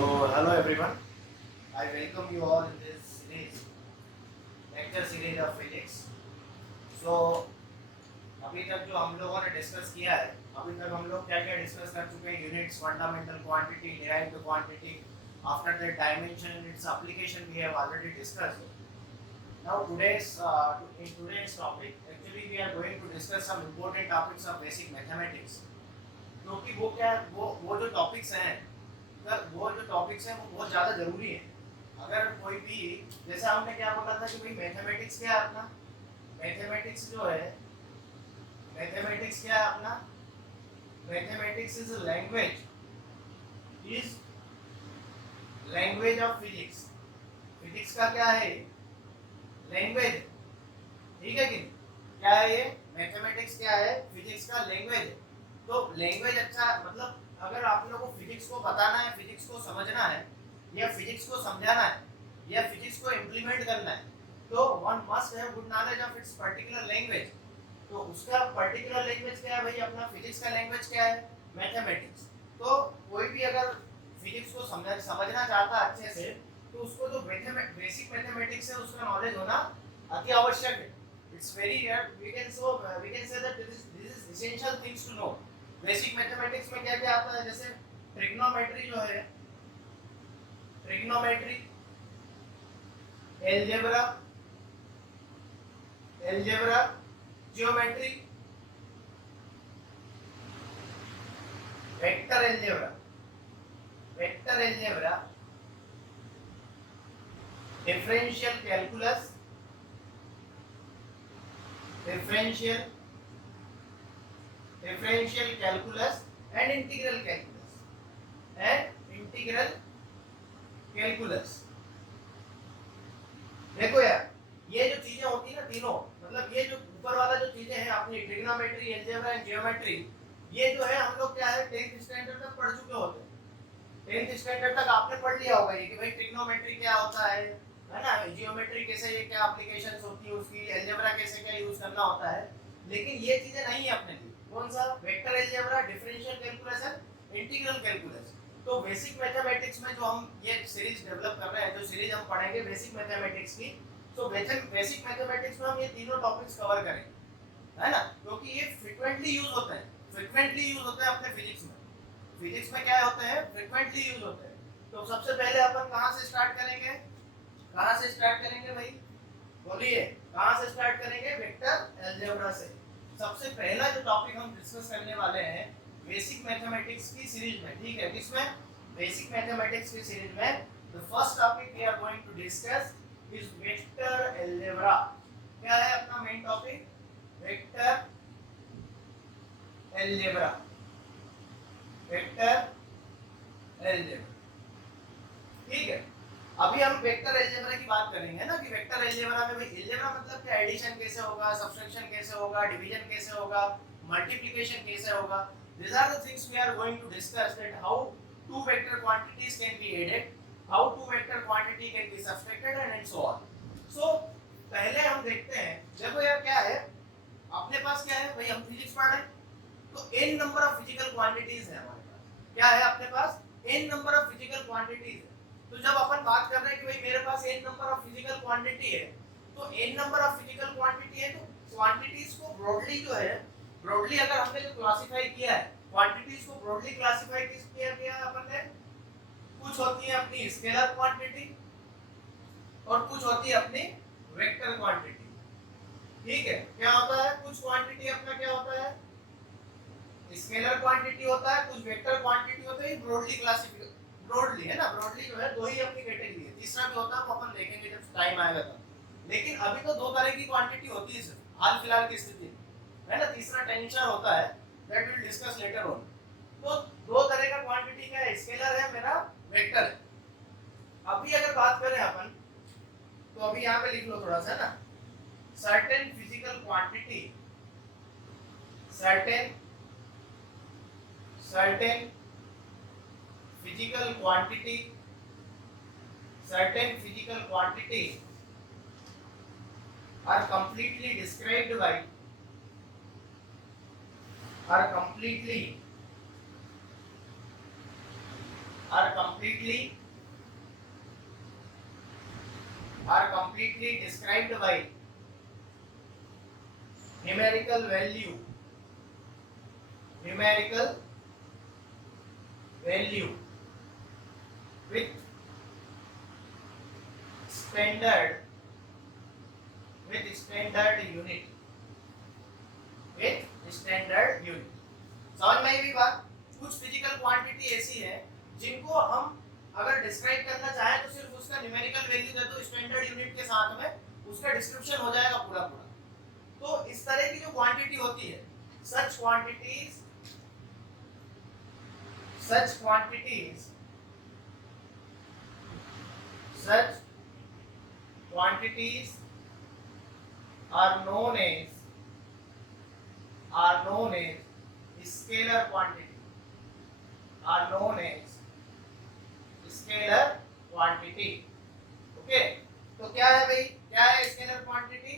Hello everyone. I welcome you all in this lecture series of physics. So, अभी तक जो हम लोगों ने डिस्कस किया है, अभी तक हम लोग क्या क्या डिस्कस कर चुके हैं? Units, fundamental quantity, derived quantity, after that dimension and its application we have already discussed. Now in today's topic, actually we are going to discuss some important topics of basic mathematics. क्योंकि वो क्या है, वो जो topics हैं, वो जो topics हैं वो बहुत ज़्यादा ज़रूरी है। अगर कोई भी, जैसे हमने क्या बोला था कि भाई मैथमेटिक्स क्या है अपना, मैथमेटिक्स जो है, मैथमेटिक्स क्या है अपना, mathematics is language of physics. Physics का क्या है? लैंग्वेज। ठीक है कि नहीं? क्या है ये? मैथमेटिक्स क्या है? फिजिक्स का लैंग्वेज। तो लैंग्वेज अच्छा, मतलब अगर आप लोगों को फिजिक्स को बताना है, फिजिक्स को समझना है, या फिजिक्स को समझाना है, या फिजिक्स को इम्प्लीमेंट करना है, तो one must have good knowledge of its particular language. तो उसका पर्टिकुलर लैंग्वेज क्या है भाई? अपना फिजिक्स का लैंग्वेज क्या है? मैथमेटिक्स। तो कोई भी अगर फिजिक्स को समझना चाहता है अच्छे से, तो उसको जो बेसिक मैथमेटिक्स है उसका नॉलेज होना अति आवश्यक है। It's very we can say that this is essential things to know. Basic mathematics में क्या क्या आता है? जैसे ट्रिग्नोमेट्री जो है, trigonometry, algebra, geometry, vector algebra, differential calculus, differential calculus and integral calculus। देखो यार, ये जो चीजें होती है ना तीनों, मतलब ये जो ऊपर वाला जो चीजें हैं अपनी ट्रिग्नोमेट्री, अलजेब्रा एंड जियोमेट्री, ये जो है हम लोग क्या है 10th स्टैंडर्ड तक पढ़ चुके होते हैं। 10th स्टैंडर्ड तक आपने पढ़ लिया होगा ये कि भाई ट्रिग्नोमेट्री क्या होता है ना, जियोमेट्री कैसे, ये क्या एप्लीकेशंस होती है उसकी, अलजेब्रा कैसे क्या यूज करना होता है। लेकिन ये चीजें नहीं है अपने लिए। कौन सा? Vector algebra, differential calculus and integral calculus. तो बेसिक मैथमेटिक्स में जो हम ये सीरीज डेवलप कर रहे हैं, जो सीरीज हम पढ़ेंगे बेसिक मैथमेटिक्स की, तो बेसिक मैथमेटिक्स में हम ये तीनों टॉपिक्स कवर करेंगे, है ना? क्योंकि ये फ्रीक्वेंटली यूज होते हैं अपने फिजिक्स में। फिजिक्स में क्या होते हैं? फ्रीक्वेंटली यूज होते हैं। तो सबसे पहले अपन कहाँ से स्टार्ट करेंगे? भाई बोलिए, कहाँ से स्टार्ट करेंगे? वेक्टर अलजेब्रा से। सबसे पहला जो टॉपिक हम डिस्कस करने वाले हैं बेसिक मैथमेटिक्स की सीरीज में, ठीक है? किसमें? बेसिक मैथमेटिक्स की सीरीज में the first topic we are going to discuss is vector algebra. क्या है अपना मेन टॉपिक? वेक्टर अलजेब्रा, ठीक है? अभी हम वेक्टर अलजेब्रा की बात करेंगे ना, कि वेक्टर अलजेब्रा में भाई अलजेब्रा मतलब क्या, एडिशन कैसे होगा, सब्ट्रैक्शन कैसे होगा, डिवीजन कैसे होगा, मल्टीप्लिकेशन कैसे होगा। These are the things we are going to discuss, that how two vector quantities can be added, how two vector quantity can be subtracted and so on. So पहले हम देखते हैं, देखो यार क्या है अपने पास, क्या है भाई, हम फिजिक्स पढ़ रहे हैं, तो n number of physical quantities है हमारे पास। क्या है अपने पास? n number of physical quantities है। तो जब अपन बात कर रहे हैं कि भाई मेरे पास n number of physical quantity है, तो n number of physical quantity है, तो क्वांटिटीज को ब्रॉडली जो है, ब्रॉडली अगर हमने जो क्लासिफाई किया है, क्वांटिटीज को ब्रॉडली क्लासिफाई किया अपन ने। कुछ होती है अपनी स्केलर क्वांटिटी और कुछ होती है अपनी वेक्टर क्वांटिटी, ठीक है? क्या होता है? कुछ क्वांटिटी अपना क्या होता है? स्केलर क्वांटिटी होता है, कुछ वेक्टर क्वांटिटी होता है। ब्रॉडली क्लासिफाई, ब्रॉडली है ना, ब्रॉडली जो है दो ही अपनी कैटेगरी है, तीसरा भी होता है वो अपन देखेंगे जब टाइम आएगा तब। लेकिन अभी तो दो तरह की क्वांटिटी होती है सिर्फ हाल फिलहाल की स्थिति में, है ना? तीसरा टेंशन होता है, that will discuss later on. तो दो तरह का क्वांटिटी क्या है? स्केलर है मेरा, वेक्टर है। अभी अगर बात करें अपन, तो अभी यहाँ पे लिख लो थोड़ा सा ना, certain physical quantity, certain physical quantity are completely described by, are completely completely described by numerical value with standard unit समझ में आई भी बात। कुछ फिजिकल क्वांटिटी ऐसी है जिनको हम अगर डिस्क्राइब करना चाहें तो सिर्फ उसका न्यूमेरिकल वैल्यू दे दो स्टैंडर्ड यूनिट के साथ में, उसका डिस्क्रिप्शन हो जाएगा पूरा पूरा। तो इस तरह की जो क्वांटिटी होती है, such quantities are known as scalar quantity, okay. तो क्या है भाई, क्या है scalar quantity?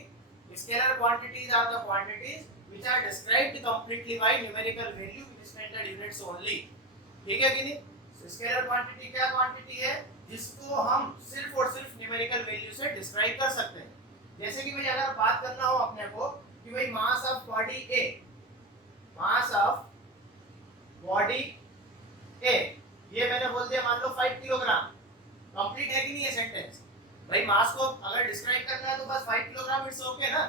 Scalar quantities are the quantities which are described completely by numerical value with standard units only, ठीक है कि नहीं? स्केलर क्वांटिटी क्या क्वांटिटी है जिसको हम सिर्फ और सिर्फ न्यूमेरिकल वैल्यू से डिस्क्राइब कर सकते हैं। जैसे कि भाई अगर बात करना हो अपने को कि भाई मास ऑफ बॉडी ए, ये मैंने बोल दिया मान लो 5 किलोग्राम, कंप्लीट है कि नहीं ये सेंटेंस? भाई मास को अगर डिस्क्राइब करना है तो बस 5 किलोग्राम इट्स ओके ना।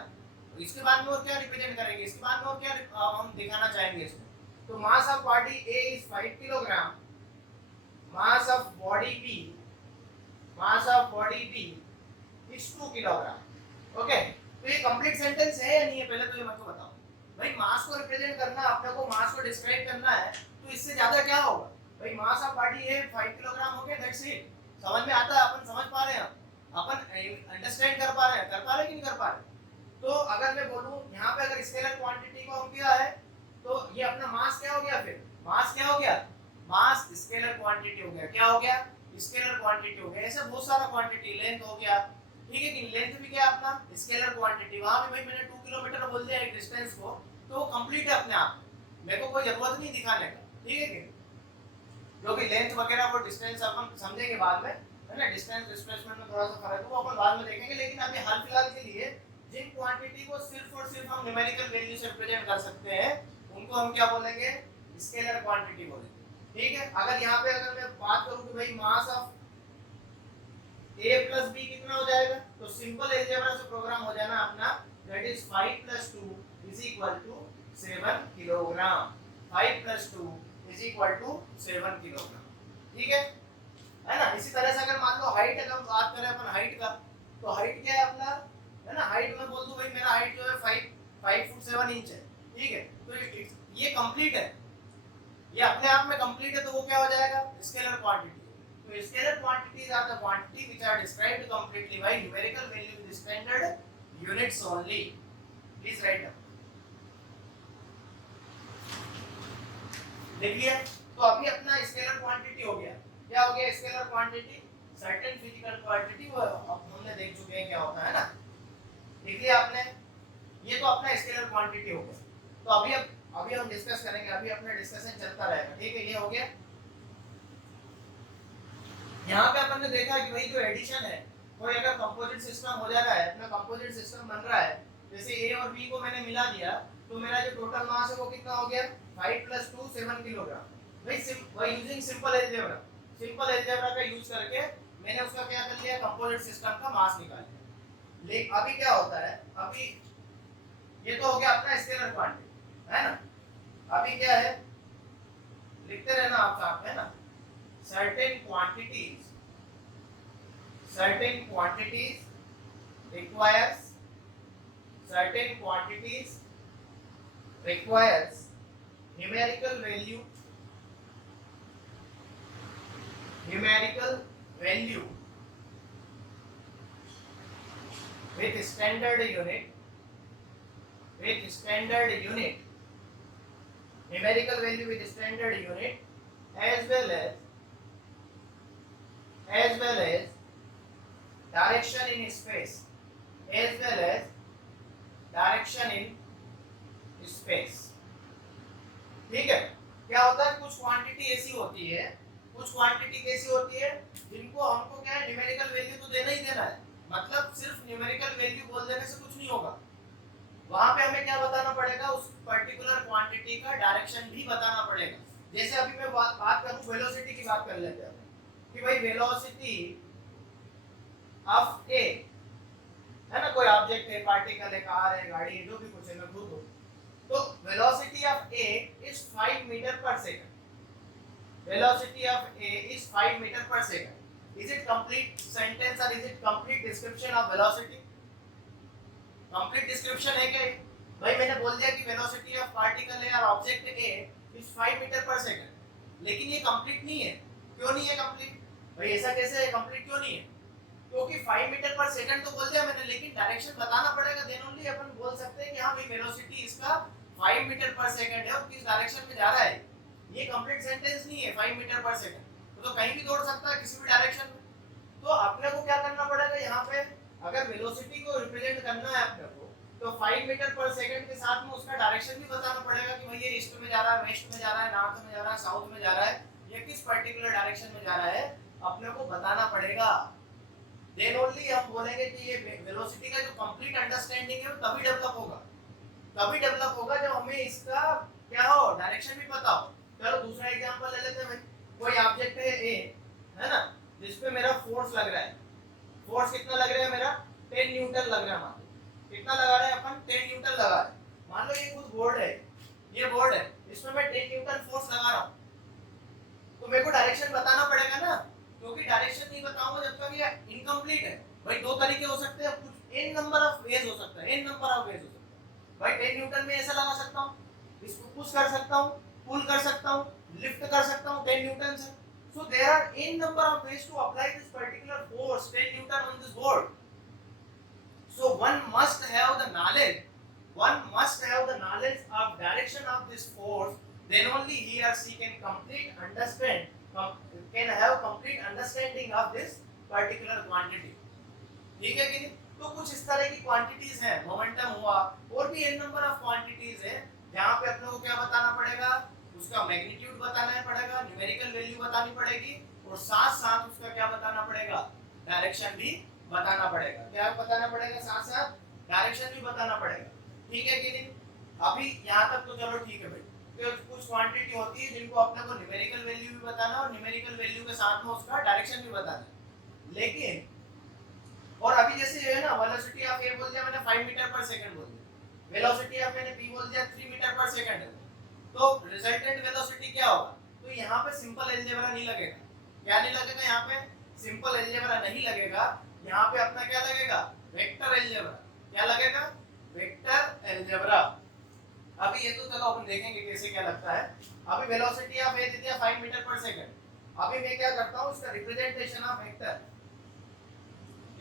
तो इसके बाद में और क्या रिप्रेजेंट करेंगे, इसके बाद में और क्या हम दिखाना चाहेंगे इसमें? तो mass of body A is 5 kilogram, mass of body B is 2 kilogram, okay. तो ये कंप्लीट सेंटेंस है या नहीं है, पहले तो ये मेरे को बताओ। भाई मास को रिप्रेजेंट करना है, अपने को मास को डिस्क्राइब करना है, तो इससे ज्यादा क्या होगा? भाई मास ऑफ बॉडी है 5 किलोग्राम, हो गया, दैट्स इट। समझ में आता है, अपन समझ पा रहे हैं, अपन अंडरस्टैंड कर पा रहे हैं कि नहीं कर पा रहे? तो अगर मैं बोलूं यहाँ पे अगर स्केलर क्वांटिटी को हम किया है तो ये अपना मास क्या हो गया? फिर मास क्या हो गया? मास स्केलर क्वांटिटी हो गया। क्या हो गया? स्केलर क्वांटिटी हो गया। ऐसे बहुत सारा क्वांटिटी, लेंथ हो गया, ठीक है कि लेंथ भी क्या अपना स्केलर क्वांटिटी। वहां पे भाई मैंने 2 किलोमीटर बोल दिया एक डिस्टेंस को, तो वो कंप्लीट है अपने आप, मेरे को कोई जरूरत नहीं दिखाने का, ठीक है कि जो भी लेंथ वगैरह वो डिस्टेंस अपन समझेंगे बाद में, है ना। डिस्टेंस डिस्प्लेसमेंट में थोड़ा सा फर्क है वो अपन बाद में देखेंगे, लेकिन अभी हाल फिलहाल के लिए जिन क्वांटिटी को सिर्फ और सिर्फ हम न्यूमेरिकल वैल्यू से रिप्रेजेंट कर सकते हैं उनको हम क्या बोलेंगे? स्केलर क्वांटिटी बोलेंगे, ठीक है। अगर यहाँ पे अगर मैं बात करूं कि भाई mass of a plus b कितना हो जाएगा, तो सिंपल अलजेब्रा से प्रोग्राम हो जाना अपना, दैट इज 5 + 2 = 7 किलोग्राम। 5 + 2 = 7 किलोग्राम, ठीक है ना। इसी तरह से अगर मान लो हाइट अगर हम बात करें अपन हाइट का, तो हाइट क्या है अपना, है ना। हाइट में बोल दूं भाई मेरा हाइट जो है 5 फुट 7 इंच है, ठीक है। तो ये कंप्लीट है, ये अपने आप में कंप्लीट है, तो वो क्या हो जाएगा? Scalar quantity. तो scalar quantities are the quantity which are described completely by numerical value with standard units only. Please write down. देखिए, तो अभी अपना स्केलर क्वांटिटी हो गया। क्या हो गया scalar quantity? Certain physical quantity, वो अब हमने देख चुके हैं क्या होता है ना। देख लिया आपने, ये तो अपना स्केलर क्वांटिटी हो गया। तो अभी हम डिस्कस करेंगे, अभी अपना डिस्कशन चलता रहेगा, ठीक है। ये हो गया। यहाँ पे अपन ने देखा कि भाई जो एडिशन है वो अगर कंपोजिट सिस्टम हो जा रहा है, अपना कंपोजिट सिस्टम बन रहा है, जैसे ए और बी को मैंने मिला दिया, तो मेरा जो टोटल मास है वो कितना हो गया? 5 + 2 7 किलोग्राम। भाई यूजिंग सिंपल अलजेब्रा का यूज करके मैंने उसका क्या कर लिया? कंपोजिट सिस्टम का मास निकाल लिया। लेकिन अभी क्या होता है, अभी ये तो हो गया अपना स्केलर क्वांटिटी, है ना। अभी क्या है, लिखते रहना आप साथ में, है ना। certain quantities requires numerical value with standard unit, numerical value with standard unit, as well as direction in space, ठीक है। क्या होता है, कुछ क्वांटिटी ऐसी होती है कुछ क्वांटिटी कैसी होती है जिनको हमको क्या है न्यूमेरिकल वैल्यू तो देना ही देना है, मतलब सिर्फ न्यूमेरिकल वैल्यू बोल देने से कुछ नहीं होगा, वहां पे हमें क्या बताना पड़ेगा, उस पर्टिकुलर क्वांटिटी का डायरेक्शन भी बताना पड़ेगा। जैसे अभी मैं बात करूं वेलोसिटी की बात कर लेते हैं कि भाई वेलोसिटी ऑफ ए है ना, कोई ऑब्जेक्ट है, पार्टिकल है, कार है, गाड़ी है, जो भी कुछ है, मैं खुद हूं, तो velocity of A is 5 metre per second. Velocity of A is 5 meter per second. Is it complete sentence or is it complete description of velocity? Complete description है क्या? भाई मैंने बोल दिया कि velocity of particle है और object A is 5 meter per second. लेकिन ये complete नहीं है। क्यों नहीं है complete? भाई ऐसा कैसे है complete क्यों नहीं है? क्योंकि 5 मीटर पर सेकंड तो बोल दिया मैंने, लेकिन डायरेक्शन बताना पड़ेगा, देन ओनली अपन बोल सकते हैं कि हाँ भाई वेलोसिटी इसका 5 मीटर पर सेकंड है और किस डायरेक्शन में जा रहा है। ये कंप्लीट सेंटेंस नहीं है 5 मीटर पर सेकंड, तो कहीं भी दौड़ सकता है किसी भी डायरेक्शन में। तो अपने को क्या करना पड़ेगा यहाँ पे, अगर वेलोसिटी को रिप्रेजेंट करना है अपने को, तो 5 मीटर पर सेकंड के साथ में उसका डायरेक्शन भी बताना पड़ेगा कि भाई ये ईस्ट में जा रहा है, वेस्ट में जा रहा है, नॉर्थ में जा रहा है, साउथ में जा रहा है, ये किस पर्टिकुलर डायरेक्शन में जा रहा है अपने को बताना पड़ेगा। देन ओनली हम बोलेंगे कि ये वेलोसिटी का जो कंप्लीट अंडरस्टैंडिंग है वो तभी डेवलप होगा जब हमें इसका क्या हो, डायरेक्शन भी पता हो। चलो दूसरा एग्जांपल ले लेते हैं भाई, कोई ऑब्जेक्ट है ए, है ना, जिस पे मेरा फोर्स लग रहा है, फोर्स कितना लग रहा है मेरा 10 न्यूटन लग रहा है, मान लो कितना लगा रहे हैं अपन 10 न्यूटन लगा रहे हैं, मान लो ये कुछ बोर्ड है, ये बोर्ड है, इसमें मैं 10 न्यूटन फोर्स लगा रहा हूं, तो मेरे को डायरेक्शन बताना पड़ेगा ना, क्योंकि डायरेक्शन नहीं बताऊंगा जब तक ये इनकम्प्लीट है। भाई दो तरीके हो सकते हैं, कुछ n नंबर ऑफ वेज हो सकता है, n नंबर ऑफ वेज हो सकता है। भाई 10 न्यूटन में ऐसा लगा सकता हूं, इसको पुश कर सकता हूं, पुल कर सकता हूं, लिफ्ट कर सकता हूं 10 न्यूटन से। So there are n number of ways to apply this particular force 10 newton on this board. So one must have the knowledge of direction of this force, then only he or she can have complete understanding of this particular quantity. ठीक है कि नहीं? तो कुछ इस तरह की quantities हैं, मोमेंटम हुआ, और भी n नंबर ऑफ क्वांटिटीज है जहां पे अपने को क्या बताना पड़ेगा, उसका मैग्नीट्यूड बताना पड़ेगा, न्यूमेरिकल वैल्यू बतानी पड़ेगी, और साथ साथ उसका क्या बताना पड़ेगा, डायरेक्शन भी बताना पड़ेगा। क्या बताना पड़ेगा, साथ साथ डायरेक्शन भी बताना पड़ेगा। ठीक है कि नहीं? अभी यहाँ तक तो चलो ठीक है भाई, तो कुछ क्वांटिटी होती है जिनको अपने को न्यूमेरिकल वैल्यू भी बताना और न्यूमेरिकल वैल्यू के साथ में उसका डायरेक्शन भी बताना। लेकिन और अभी जैसे जो है ना, वेलोसिटी ऑफ ए बोल दिया मैंने 5 मीटर पर सेकंड बोल दिया, वेलोसिटी ऑफ मैंने बी बोल दिया 3 मीटर पर सेकंड है, तो रिजल्टेंट वेलोसिटी क्या होगा, तो यहाँ पे सिंपल अलजेब्रा नहीं लगेगा। क्या नहीं लगेगा, यहाँ पे सिंपल अलजेब्रा नहीं लगेगा, यहाँ पे अपना क्या लगेगा, वेक्टर अलजेब्रा। क्या लगेगा, वेक्टर अलजेब्रा। अभी ये तो चलो अपन देखेंगे कैसे क्या लगता है। अभी वेलोसिटी ऑफ ए दे दिया 5 मीटर पर सेकंड, अभी मैं क्या करता हूँ, इसका रिप्रेजेंटेशन ऑफ वेक्टर,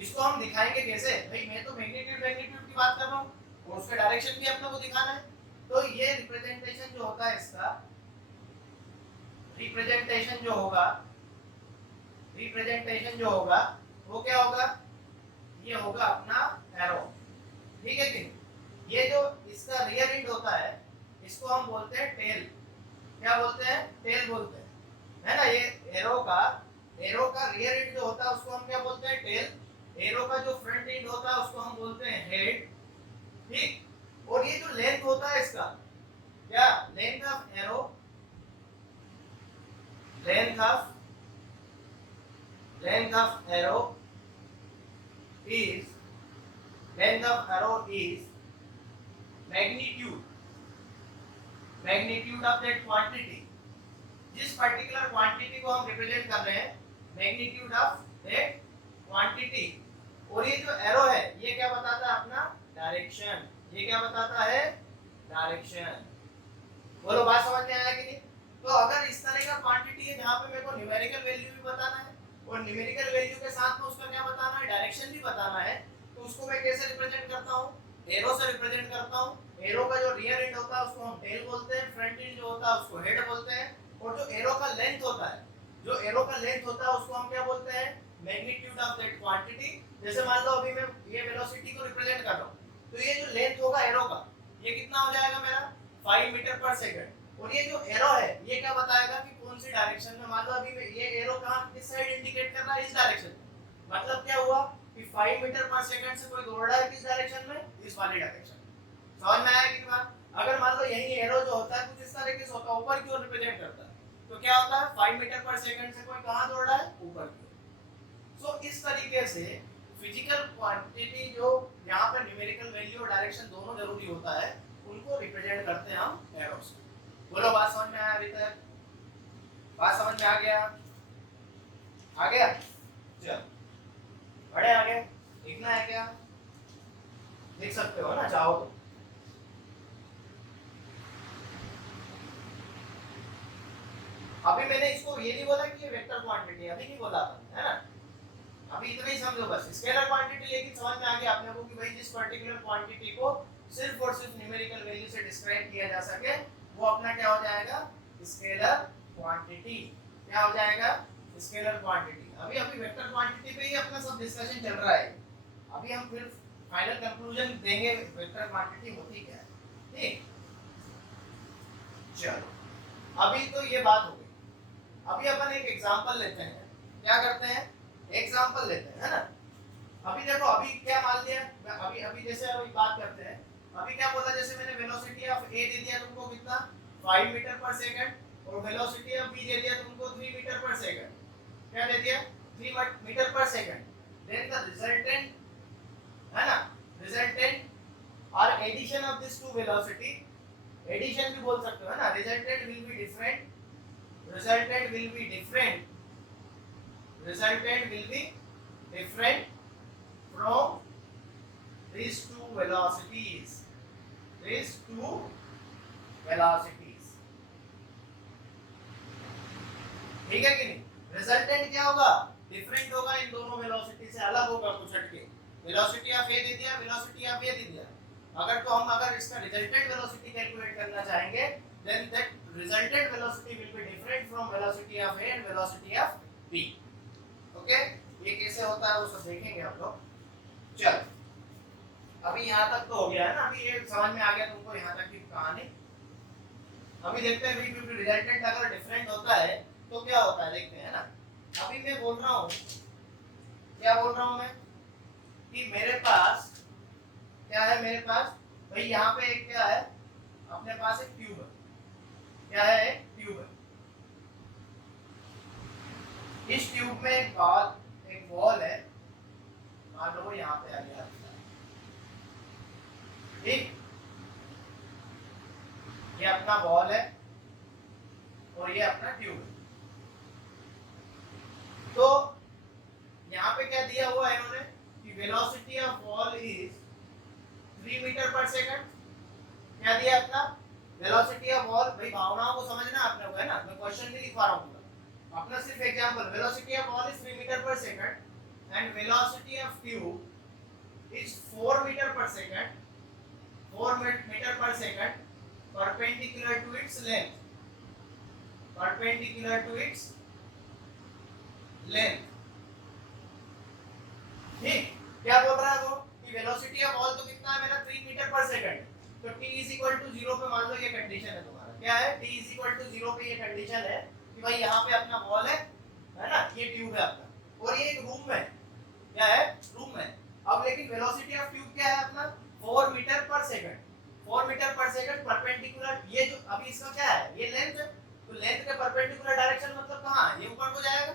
इसको हम दिखाएंगे कैसे। भाई मैं तो मैग्नीट्यूड की बात कर रहा हूँ और उसका डायरेक्शन भी अपने को दिखाना है, तो ये रिप्रेजेंटेशन जो होता है, इसका रिप्रेजेंटेशन जो होगा वो क्या होगा, ये होगा अपना एरो। ठीक है कि ये जो इसका रियर एंड होता है इसको हम बोलते हैं टेल। क्या बोलते हैं, टेल बोलते हैं, है ना। ये एरो का रियर एंड जो होता है उसको हम क्या बोलते हैं, टेल। एरो का जो फ्रंट एंड होता है उसको हम बोलते हैं हेड। ठीक, और ये जो लेंथ होता है इसका, क्या length of arrow, length of arrow is magnitude of that quantity। जिस पर्टिकुलर क्वांटिटी को हम रिप्रेजेंट कर रहे हैं, मैग्नीट्यूड ऑफ दैट क्वांटिटी। और ये जो एरो है ये क्या बताता है, अपना डायरेक्शन। ये क्या बताता है, डायरेक्शन। बोलो बात समझ में आया कि नहीं। तो अगर इस तरह का क्वांटिटी है जहां पे मेरे को न्यूमेरिकल वैल्यू भी बताना है और न्यूमेरिकल वैल्यू के साथ में उसका क्या बताना है, डायरेक्शन भी बताना है, तो उसको मैं कैसे रिप्रेजेंट करता हूं, एरो से रिप्रेजेंट करता हूं। एरो का जो रियर एंड होता है उसको हम टेल बोलते हैं, फ्रंट एंड जो होता है उसको हेड बोलते हैं, और जो एरो का लेंथ होता है उसको हम क्या बोलते हैं, मैग्नीट्यूड ऑफ दैट क्वांटिटी। जैसे मान लो अभी मैं ये वेलोसिटी को रिप्रेजेंट कर रहा हूं, तो ये जो लेंथ होगा एरो का, ये कितना हो जाएगा मेरा 5 मीटर पर सेकंड, और ये जो एरो है ये क्या बताएगा कि कौन सी डायरेक्शन में, मान लो अभी ये एरो कहाँ किस साइड इंडिकेट कर रहा है, इस डायरेक्शन में। मतलब क्या हुआ कि 5 मीटर पर सेकंड से कोई दौड़ रहा है किस डायरेक्शन में, इस वाली डायरेक्शन में। समझ में आया कि बात? अगर मान लो यही एरो जो होता है कुछ इस तरीके से होता है, ऊपर की ओर रिप्रेजेंट करता है, तो क्या होता है 5 मीटर पर सेकंड से कोई कहां दौड़ रहा है, ऊपर की ओर। सो इस तरीके से फिजिकल क्वांटिटी जो यहाँ पर न्यूमेरिकल वैल्यू और डायरेक्शन दोनों जरूरी होता है, उनको रिप्रेजेंट करते हैं हम एरो से। बोलो बात समझ में आया अभी तक? बात समझ में आ गया? आ गया? चल बड़े आगे लिखना है क्या? लिख सकते हो ना चाहो तो। अभी मैंने इसको ये नहीं बोला कि ये वेक्टर क्वांटिटी, अभी नहीं बोला था, है ना? अभी इतना ही समझो बस, स्केलर क्वांटिटी। लेकिन समझ में आ गया आपने को कि भाई जिस पर्टिकुलर क्वांटिटी को सिर्फ और सिर्फ न्यूमेरिकल वैल्यू से डिस्क्राइब किया जा सके, वो अपना क्या हो जाएगा, स्केलर क्वांटिटी। क्या हो जाएगा, स्केलर क्वांटिटी। अभी अभी वेक्टर क्वांटिटी पे ही अपना सब डिस्कशन चल रहा है। अभी हम फिर फाइनल कंक्लूजन देंगे वेक्टर क्वांटिटी होती क्या है। ठीक, चलो अभी तो ये बात हो गई। अभी अपन एक एग्जांपल लेते हैं। क्या करते हैं, एग्जांपल लेते हैं, है ना? अभी देखो, अभी क्या मान लिया, अभी अभी जैसे अभी बात करते हैं। अभी क्या बोला, जैसे मैंने वेलोसिटी ऑफ ए दे दिया तुमको कितना, 5 मीटर पर सेकंड, और वेलोसिटी ऑफ बी दे दिया तुमको 3 मीटर पर सेकंड। क्या दे दिया, 3 metre per second. Then the resultant, है ना, रिजल्टेंट और addition of this two velocity, addition भी बोल सकते हो, है ना, resultant will be different, resultant will be different, resultant will be different from these two velocities, these two velocities। ठीक है कि नहीं? रिजल्टेंट क्या होगा, डिफरेंट होगा, इन दोनों वेलोसिटी से अलग होगा कुछ हटके। वेलोसिटी ऑफ ए दे दिया, वेलोसिटी ऑफ बी दे दिया। अगर इसका रिजल्टेंट वेलोसिटी कैलकुलेट करना चाहेंगे, then that resultant velocity will be different from velocity of A and velocity of B। Okay, ये कैसे होता है वो सब देखेंगे हम लोग। चल अभी यहाँ तक तो हो गया है ना, अभी ये समझ में आ गया तुमको यहाँ तक की कहानी। अभी देखते हैं क्योंकि रिजल्टेंट अगर डिफरेंट होता है तो क्या होता है, देखते हैं ना। अभी मैं बोल रहा हूँ, क्या बोल रहा हूँ मैं, कि मेरे पास क्या है, मेरे पास भाई यहाँ पे एक क्या है, अपने पास एक ट्यूब है। क्या है, एक ट्यूब है। इस ट्यूब में एक बॉल है, मान लो यहाँ पे आ गया, ठीक, ये अपना बॉल है और ये अपना ट्यूब है। तो यहाँ पे क्या दिया हुआ है इन्होंने कि velocity of ball is 3 metre per second. क्या दिया अपना, वेलोसिटी ऑफ बॉल। भाई भावनाओं को समझना आपने को, है ना, मैं क्वेश्चन नहीं लिख पा रहा हूँ अपना, सिर्फ example. Velocity of ball is 3 metre per second and velocity of tube is 4 metre per second, 4 metre per second perpendicular to its length, perpendicular to its length. ठीक, क्या बोल रहा है वो कि वेलोसिटी ऑफ बॉल तो कितना है मेरा, 3 मीटर पर सेकंड। तो t इज इक्वल टू 0 पे मान लो ये कंडीशन है तुम्हारा। क्या है, t इज इक्वल टू 0 पे ये कंडीशन है कि भाई यहाँ पे अपना बॉल है ना, ये ट्यूब है अपना, और ये एक रूम में, क्या है, रूम में। अब लेकिन वेलोसिटी ऑफ ट्यूब क्या है अपना, 4 metre per second, 4 metre per second perpendicular, ये जो अभी इसका क्या है, ये लेंथ है, तो लेंथ के परपेंडिकुलर डायरेक्शन मतलब कहाँ, ये ऊपर को जाएगा।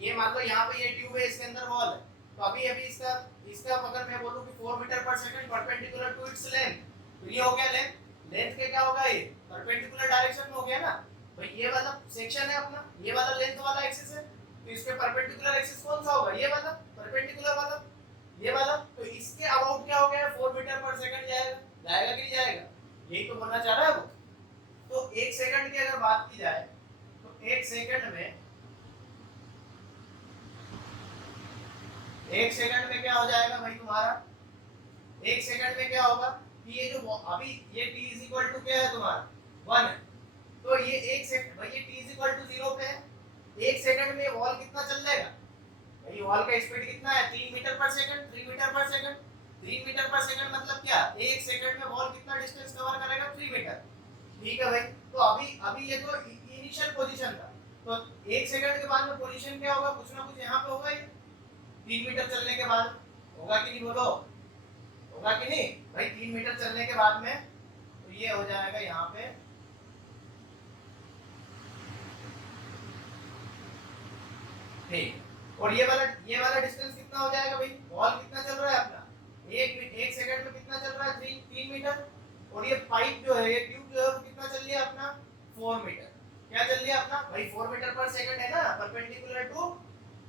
ये मान लो यहाँ पे ये ट्यूब है, इसके अंदर बॉल है, तो अभी इसका इसका अगर मैं बोलूं कि 4 metre per second perpendicular to its length, तो ये हो गया लेंथ। लेंथ के क्या होगा, ये परपेंडिकुलर डायरेक्शन में हो गया ना। भाई ये वाला सेक्शन है अपना, ये वाला लेंथ वाला एक्सिस है, तो इसके परपेंडिकुलर एक्सिस कौन सा होगा, ये वाला परपेंडिकुलर वाला, ये वाला। तो इसके अबाउट क्या हो गया, 4 मीटर पर सेकंड जाएगा, जाएगा कि नहीं जाएगा, यही तो बोलना चाह रहा है वो। तो 1 सेकंड की अगर बात की जाए तो 1 सेकंड में, 1 सेकंड में क्या हो जाएगा भाई तुम्हारा, 1 सेकंड में क्या होगा कि ये जो अभी ये t इज इक्वल टू क्या है तुम्हारा 1 है, तो ये 1 सेकंड भाई ये t इज इक्वल टू 0 पे है, 1 सेकंड में वॉल कितना चल जाएगा भाई, वॉल का स्पीड कितना है, 3 metre per second, 3 metre per second. 3 metre per second मतलब क्या, 1 सेकंड में वॉल कितना डिस्टेंस कवर करेगा, 3 मीटर। ठीक है भाई। तो अभी अभी ये तो इनिशियल पोजीशन था, तो 1 सेकंड के बाद में पोजीशन क्या होगा, कुछ ना कुछ यहाँ पे होगा ही 3 मीटर चलने के बाद, होगा कि नहीं बोलो, होगा कि नहीं भाई। 3 मीटर चलने के बाद में तो ये हो जाएगा यहाँ पे, ठीक। और ये वाला डिस्टेंस कितना हो जाएगा भाई, बॉल कितना चल रहा है अपना, एक सेकंड में कितना चल रहा है, 3 मीटर। और ये पाइप जो है, ये ट्यूब जो है वो कितना चल रही है अपना, 4 मीटर। क्या चल रही है अपना भाई, 4 मीटर पर सेकंड है ना, परपेंडिकुलर टू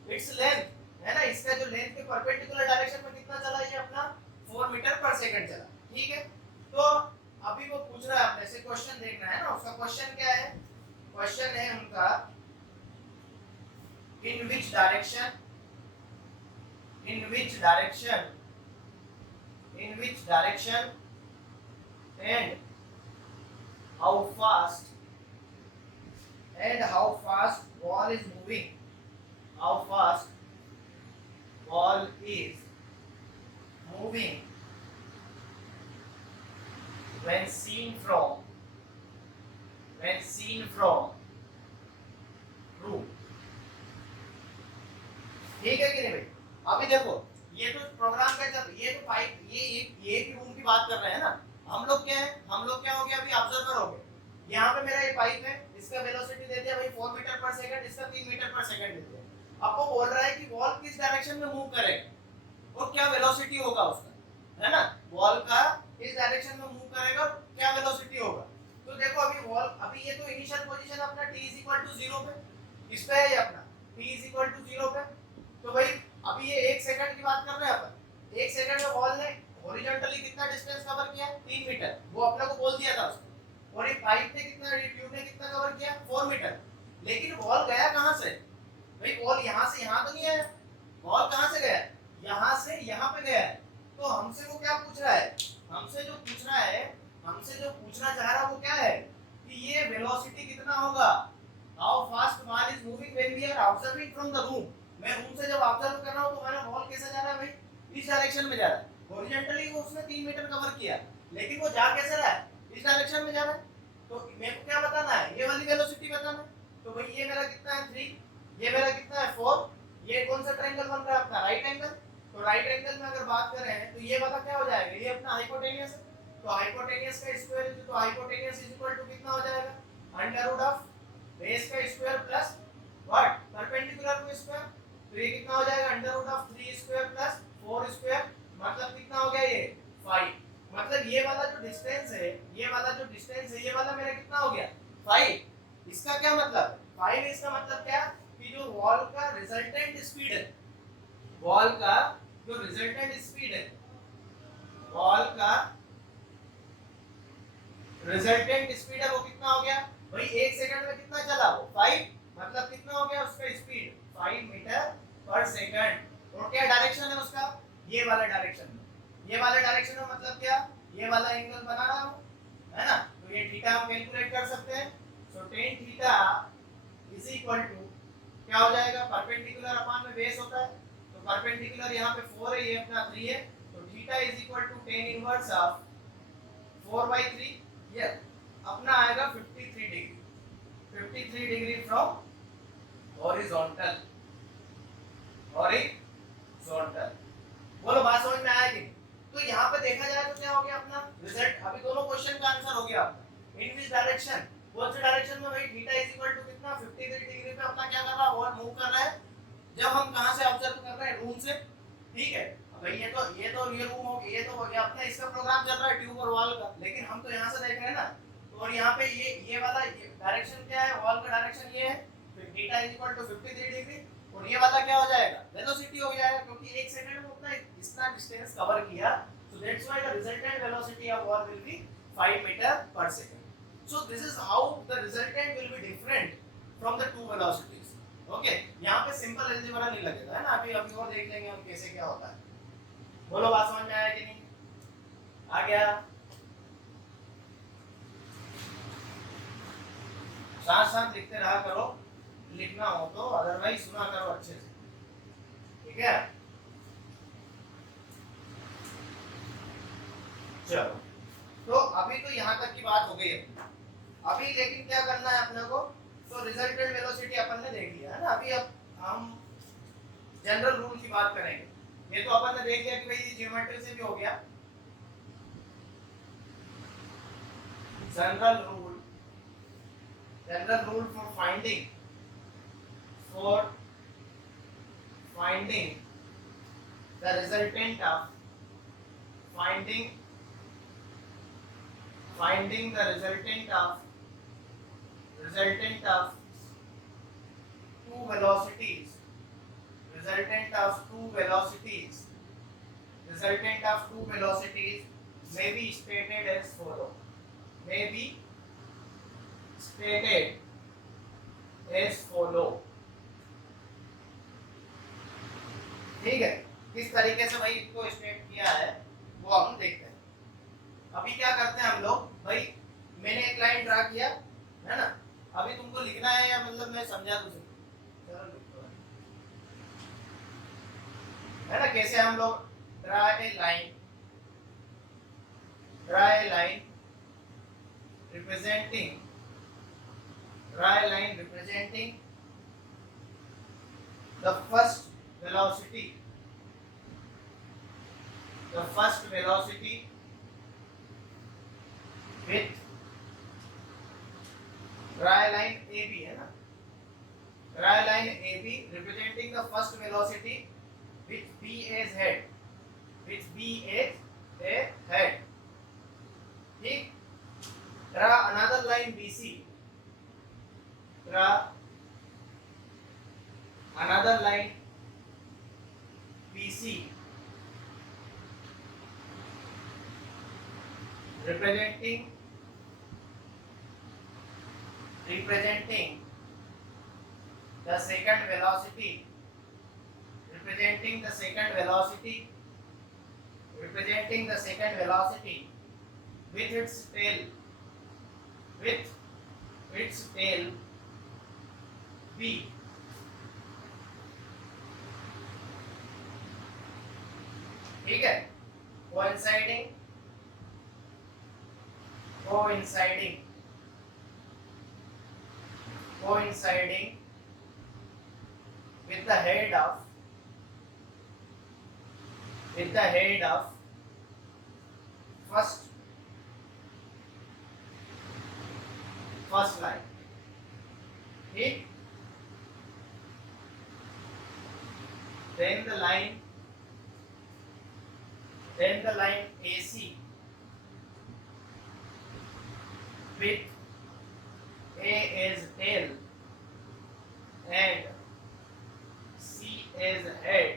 इट्स लेंथ, है ना। इसका जो लेंथ के परपेंडिकुलर डायरेक्शन में कितना चला ये अपना, 4 मीटर पर सेकंड चला, ठीक है। तो अभी वो पूछ रहा है अपने से, क्वेश्चन देखना है ना उसका, क्वेश्चन क्या है, क्वेश्चन है उनका, in which direction, in which direction, in which direction and how fast, and how fast ball is moving, how fast ball is moving when seen from roof, ठीक है कि नहीं भाई। अभी देखो ये तो प्रोग्राम का चल, ये तो पाइप, ये एक रूम की बात कर रहे हैं ना। हम लोग क्या है, हम लोग क्या हो गया अभी, ऑब्जर्वर हो गए। यहाँ पे मेरा ये पाइप है, इसका वेलोसिटी दे दिया भाई 4 मीटर पर सेकंड, इसका 3 मीटर पर सेकंड दे दिया। अब वो बोल रहा है कि बॉल किस डायरेक्शन में मूव करेगा और क्या वेलोसिटी होगा उसका, है ना। बॉल का इस डायरेक्शन में मूव करेगा, क्या वेलोसिटी होगा। तो देखो अभी बॉल, अभी ये तो इनिशियल पोजीशन अपना t 0 पे, इस पे है ये अपना t 0 पे। तो भाई अभी ये 1 सेकंड की बात कर रहे हैं अपन, 1 सेकंड में बॉल ने हॉरिजॉन्टली कितना डिस्टेंस कवर किया, 3 मीटर, वो अपने को बोल दिया था उसने। और ये पाइप ने कितना, ये ट्यूब ने कितना कवर किया, 4 मीटर। लेकिन बॉल गया कहाँ से भाई, बॉल यहाँ से यहाँ तो नहीं आया, बॉल कहाँ से गया, यहाँ से यहाँ पे गया है। तो हमसे वो क्या पूछ रहा है, हमसे जो पूछ रहा है, हमसे जो पूछना चाह रहा है वो क्या है कि ये वेलोसिटी कितना होगा, how fast ball is moving when we are observing from the room. मैं रूम से जब ऑब्जर्व कर रहा हूं तो मेरा बॉल कैसे जा रहा है भाई, इस डायरेक्शन में जा रहा है। हॉरिजॉन्टली वो उसने 3 मीटर कवर किया, लेकिन वो जा कैसे रहा है, इस डायरेक्शन में जा रहा है। तो मेरे को क्या बताना है, ये वाली वेलोसिटी बताना है। तो भाई ये मेरा कितना है 3, ये मेरा कितना है 4, ये कौन सा ट्रायंगल बन रहा है अपना, राइट एंगल। तो राइट एंगल में अगर बात कर रहे हैं तो ये वाला क्या हो जाएगा, ये अपना हाइपोटेनियस है। तो हाइपोटेनियस का स्क्वायर, तो हाइपोटेनियस इज इक्वल टू कितना हो जाएगा, अंडर रूट ऑफ बेस का square plus what, perpendicular to square. तो ये कितना हो जाएगा, under root of 3 square plus 4 square, मतलब कितना हो गया ये 5। मतलब ये वाला जो डिस्टेंस है, ये वाला जो डिस्टेंस है, ये वाला मेरा कितना हो गया 5। इसका क्या मतलब 5, इसका मतलब क्या कि जो वॉल का रिजल्टेंट स्पीड है, वॉल का जो रिजल्टेंट स्पीड है, वॉल का रिजल्टेंट स्पीड है वो कितना हो गया भाई, 1 सेकंड में कितना चला वो 5, मतलब कितना हो गया उसका स्पीड 5 मीटर पर सेकंड। और क्या डायरेक्शन है उसका, ये वाला डायरेक्शन में, ये वाला डायरेक्शन में मतलब क्या, ये वाला एंगल बना रहा हूं, है ना। तो ये थीटा हम कैलकुलेट कर सकते हैं। So tan theta is equal to क्या हो जाएगा, परपेंडिकुलर अपान में बेस होता है, तो परपेंडिकुलर यहाँ पे 4 है, ये अपना 3 है, तो theta is equal to tan inverse of 4/3, ये अपना आएगा 53 degree, 53 degree from horizontal, horizontal. बोलो बात समझ में आया कि नहीं। तो यहाँ पे देखा जाए तो क्या हो गया अपना रिजल्ट, अभी दोनों क्वेश्चन का आंसर हो गया अपना। इन विच डायरेक्शन, कौन से डायरेक्शन में भाई, थीटा इज इक्वल टू कितना 53 डिग्री पे अपना क्या कर रहा है, बॉल मूव कर रहा है। जब हम कहां से ऑब्जर्व कर रहे हैं, रूम से, ठीक है। भाई ये तो ये रूम हो, ये तो अपना इसका प्रोग्राम चल रहा है ट्यूब और वॉल का, लेकिन हम तो यहाँ से देख रहे हैं ना। तो और यहाँ पे ये वाला डायरेक्शन क्या है, वॉल का डायरेक्शन ये है, फिर theta is equal to 53 degree. और ये वाला क्या हो जाएगा, वेलोसिटी हो जाएगा, क्योंकि 1 सेकंड में उतना इतना डिस्टेंस कवर किया। So that's why the resultant velocity of ball will be 5 metre per second. So this is how the resultant will be different from the two velocities. Okay, यहाँ पे simple algebra नहीं लगेगा, है ना। अभी और देख लेंगे हम कैसे क्या होता है। बोलो बात समझ में आया कि नहीं, आ गया। साथ साथ लिखते रहा करो, लिखना हो तो, अदरवाइज सुना करो अच्छे से, ठीक है। चलो, तो अभी तो यहाँ तक की बात हो गई है। अभी लेकिन क्या करना है अपने को, तो रिजल्टेंट वेलोसिटी अपन ने देख लिया है ना। अभी अब हम जनरल रूल की बात करेंगे। ये तो अपन ने देख लिया कि भाई ज्योमेट्री से भी हो गया। General rule, general rule for finding the resultant of finding the resultant of two velocities, may be stated as follow, ठीक है। किस तरीके से भाई इसको स्टेट किया है वो हम देखते हैं। अभी क्या करते हैं हम लोग, भाई मैंने एक लाइन ड्रा किया है ना, अभी तुमको लिखना है या मतलब मैं समझा दूं, चलो लिखो है ना। कैसे हम लोग draw a line representing the first velocity with dry line AB है ना, dry line AB representing the first velocity with B as head, ठीक। draw another line BC, representing the second velocity with its tail B, ठीक है। coinciding with the head of first line, ठीक। then the line AC with A as tail and C as head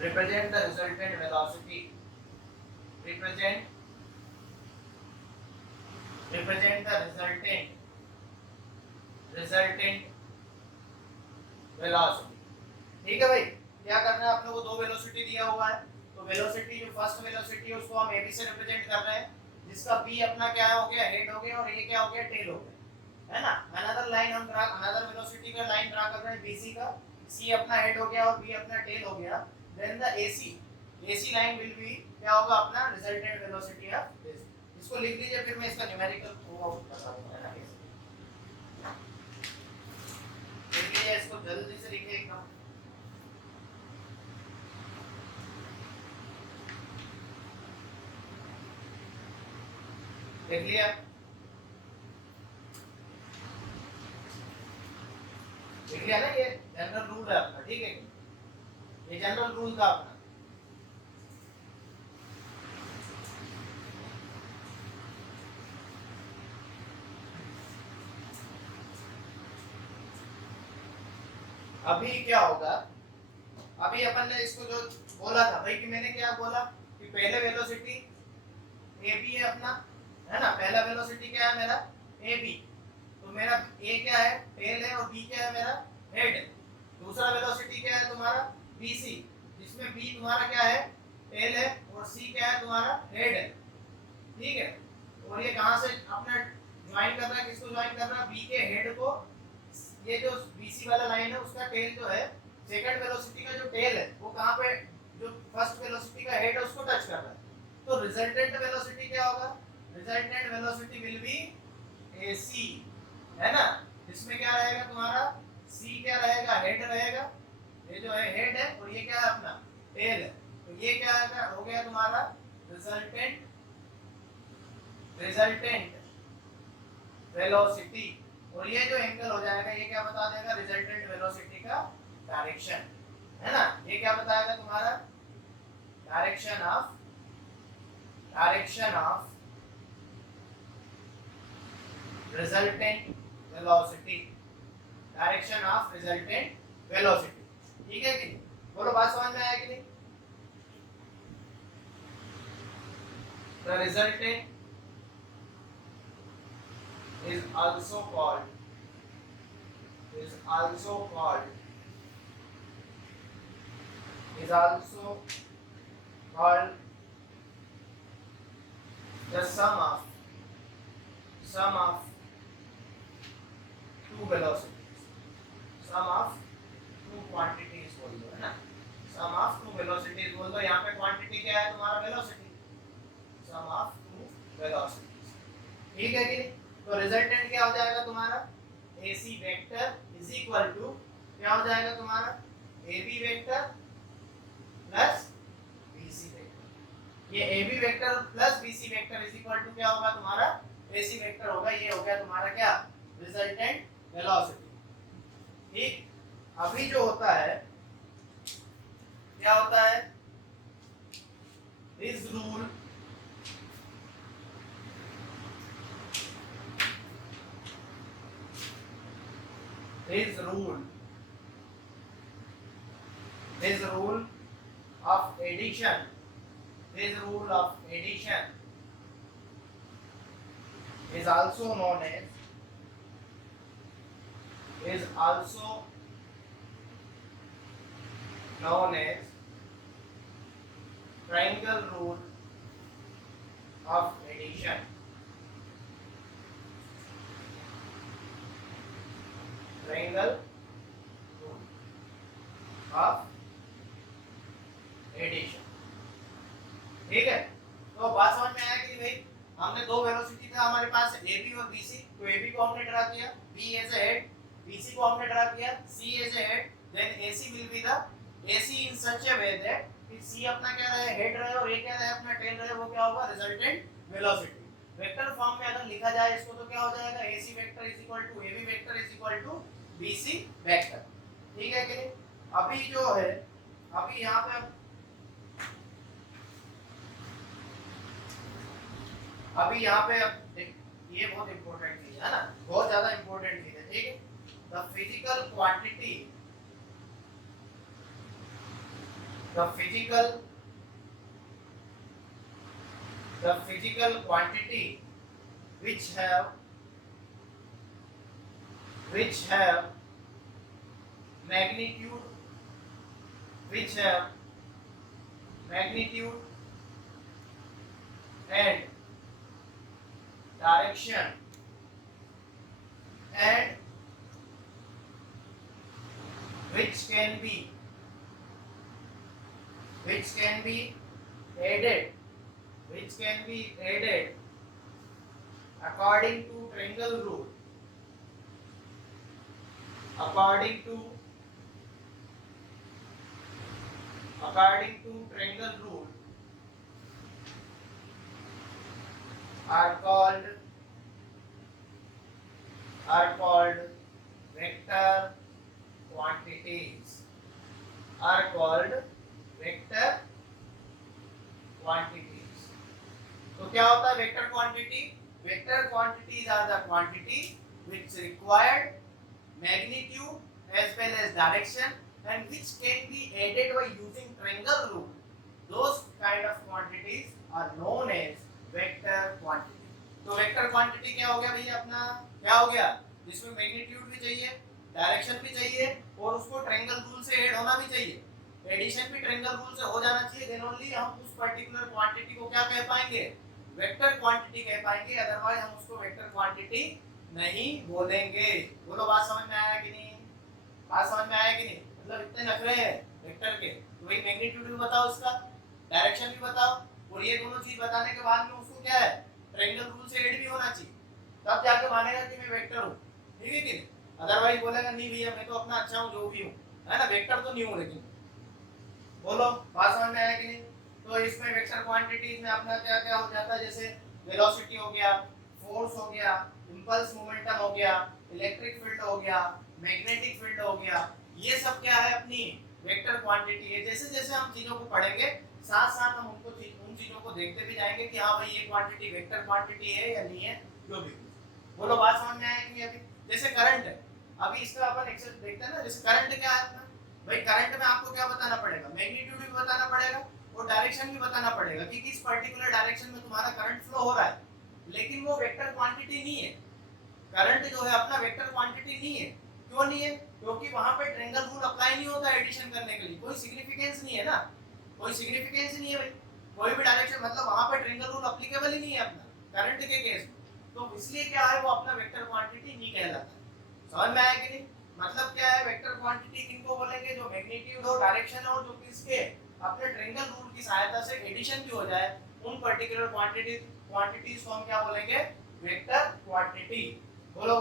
represent the resultant velocity, represent the resultant velocity, ठीक है भाई। क्या करना है, आप लोगों को दो वेलोसिटी दिया हुआ है, तो वेलोसिटी जो फर्स्ट वेलोसिटी है उसको हम AB से रिप्रेजेंट कर रहे हैं, जिसका B अपना क्या हो गया, हेड हो गया, और ये क्या हो गया, टेल हो गया, है ना। अनदर लाइन हम अनदर वेलोसिटी का लाइन ड्रा कर रहे हैं BC का, C अपना हेड हो गया और B अपना टेल हो गया। Then the AC line will be क्या होगा, अपना रिजल्टेंट वेलोसिटी ऑफ दिस। इसको लिख लीजिए, फिर मैं इसका न्यूमेरिकल बताऊंगा ना कैसे। लिख लीजिए इसको, जल्दी से लिखिए एकदम। देख लिया, देख लिया ना, ये जनरल रूल है अपना, ठीक है। ये जनरल रूल था अपना। अभी क्या होगा, अभी अपन ने इसको जो बोला था भाई, कि मैंने क्या बोला कि पहले वेलोसिटी AB है अपना, है ना। पहला वेलोसिटी क्या है मेरा, AB, तो मेरा A क्या है, टेल है, और B क्या है, मेरा हेड है। दूसरा वेलोसिटी क्या है तुम्हारा, BC, जिसमें B तुम्हारा क्या है, टेल है, और C क्या है, तुम्हारा हेड है, ठीक है। और ये कहां से अपना ज्वाइन कर रहा है, किसको ज्वाइन कर रहा है, B के हेड को। ये जो BC वाला लाइन है उसका टेल जो है, सेकंड वेलोसिटी का जो टेल है वो कहां पे, जो फर्स्ट वेलोसिटी का हेड है उसको टच कर रहा है, तो रिजल्टेंट वेलोसिटी क्या होगा? Resultant velocity will be AC, है ना? इसमें क्या रहेगा तुम्हारा? C क्या रहेगा? हेड रहेगा। ये जो है हेड है और ये क्या है अपना? टेल है। तो ये क्या है? हो गया तुम्हारा रिजल्टेंट वेलोसिटी। और ये जो एंगल हो जाएगा ये क्या बता देगा? रिजल्टेंट वेलोसिटी का डायरेक्शन, है ना? ये क्या बताएगा तुम्हारा? Direction of resultant velocity, direction of resultant velocity. ठीक है कि नहीं? बोलो, बात समझ में आया कि नहीं? The resultant is also called the sum of two velocities, sum of two quantities बोल दो, है ना? sum of two velocities बोल दो। यहाँ पे quantity क्या है तुम्हारा? velocity, sum of two velocities। ठीक है कि नहीं? तो रिजल्टेंट क्या हो जाएगा तुम्हारा? AC vector is equal to क्या हो जाएगा तुम्हारा? AB vector plus BC vector. ये AB vector plus BC vector is equal to क्या होगा तुम्हारा? AC वेक्टर होगा। ये हो गया तुम्हारा क्या? Resultant velocity. ठीक। अभी जो होता है क्या होता है? This rule This rule of addition is also known as triangle rule of addition। Triangle rule of addition. ठीक है? तो बात समझ में आया कि नहीं भाई? हमने दो वेलोसिटी था हमारे पास, AB और BC। तो AB को हमने ड्रा किया, B as a head, BC को हमने ड्रा किया, C as a head. Then AC will be the AC in such a way that कि C अपना क्या रहे? हेड रहे, और ये क्या रहे? अपना टेल रहे। वो क्या होगा? Resultant velocity. वेक्टर फॉर्म में अगर लिखा जाए इसको तो क्या हो जाएगा? AC vector is equal to AB vector is equal to BC vector. ठीक है कि नहीं? अभी जो है, अभी यहाँ पे ये बहुत इंपॉर्टेंट चीज है ना, बहुत ज्यादा इंपॉर्टेंट चीज है। ठीक है? The physical quantity which have magnitude and direction and which can be added according to triangle rule are called vector quantities। तो क्या होता है vector quantity? Vector quantities are the quantity which required magnitude as well as direction and which can be added by using triangle rule। Those kind of quantities are known as vector quantity। तो vector quantity क्या हो गया भैया अपना? क्या हो गया? जिसमें मैग्नीट्यूड भी चाहिए, डायरेक्शन भी चाहिए और उसको ट्रायंगल रूल से ऐड होना भी चाहिए। एडिशन भी ट्रायंगल रूल से हो जाना चाहिए, देन ओनली हम उस पर्टिकुलर क्वांटिटी को क्या कह पाएंगे? वेक्टर क्वांटिटी कह पाएंगे। अदरवाइज हम उसको वेक्टर क्वांटिटी नहीं बोलेंगे। बोलो, बात समझ में आया कि नहीं? मतलब इतने नखरे हैं वेक्टर के, तो भाई मैग्नीट्यूड भी बताओ, उसका डायरेक्शन भी बताओ, और ये दोनों चीज बताने के बाद में उसको क्या है ट्रायंगल रूल से एड भी होना चाहिए, तब जाके मानेगा कि मैं वेक्टर हूँ, ठीक है कि नहीं? अदरवाइज बोलेगा नहीं भैया मैं तो अपना अच्छा हूँ जो भी हूँ, है ना, वेक्टर तो नहीं हूँ। लेकिन बोलो बात समझ में आया कि नहीं? तो इसमें वेक्टर क्वांटिटीज में अपना क्या क्या हो जाता है, जैसे वेलोसिटी हो गया, फोर्स हो गया, इंपल्स मोमेंटम हो गया, इलेक्ट्रिक फील्ड हो गया, मैग्नेटिक फील्ड हो गया, ये सब क्या है अपनी वेक्टर क्वांटिटी है। जैसे जैसे हम चीजों को पढ़ेंगे साथ साथ हम उनको उन चीजों को देखते भी जाएंगे कि हाँ भाई ये क्वांटिटी वेक्टर क्वांटिटी है या नहीं है, जो भी। बोलो बात समझ में आएगी अभी? जैसे करंट है, अभी इसका अपन एक्सेस देखते हैं ना, जैसे करंट क्या है अपना, भाई करंट में आपको क्या बताना पड़ेगा, मैग्नीट्यूड भी बताना पड़ेगा और डायरेक्शन भी बताना पड़ेगा कि किस पर्टिकुलर डायरेक्शन में तुम्हारा करंट फ्लो हो रहा है। लेकिन वो वेक्टर क्वांटिटी नहीं है, करंट जो है अपना वेक्टर क्वांटिटी नहीं है। क्यों नहीं है? क्योंकि वहां पे ट्रायंगल रूल अप्लाई नहीं होता एडिशन करने के लिए, कोई सिग्निफिकेंस नहीं है ना, कोई सिग्निफिकेंस नहीं है भाई, कोई भी डायरेक्शन, मतलब वहां पे ट्रायंगल रूल एप्लीकेबल ही नहीं है अपना करंट के केस में। तो इसलिए क्या है वो अपना वेक्टर क्वांटिटी नहीं कहलाता। समझ में आया कि नहीं? मतलब क्या है वेक्टर क्वांटिटी किनको बोलेंगे, जो मैग्नीट्यूड और डायरेक्शन और जो किसके अपने ट्रायंगल रूल की सहायता से एडिशन भी हो जाए, उन पर्टिकुलर क्वांटिटीज को हम क्या बोलेंगे, वेक्टर क्वांटिटी। बोलो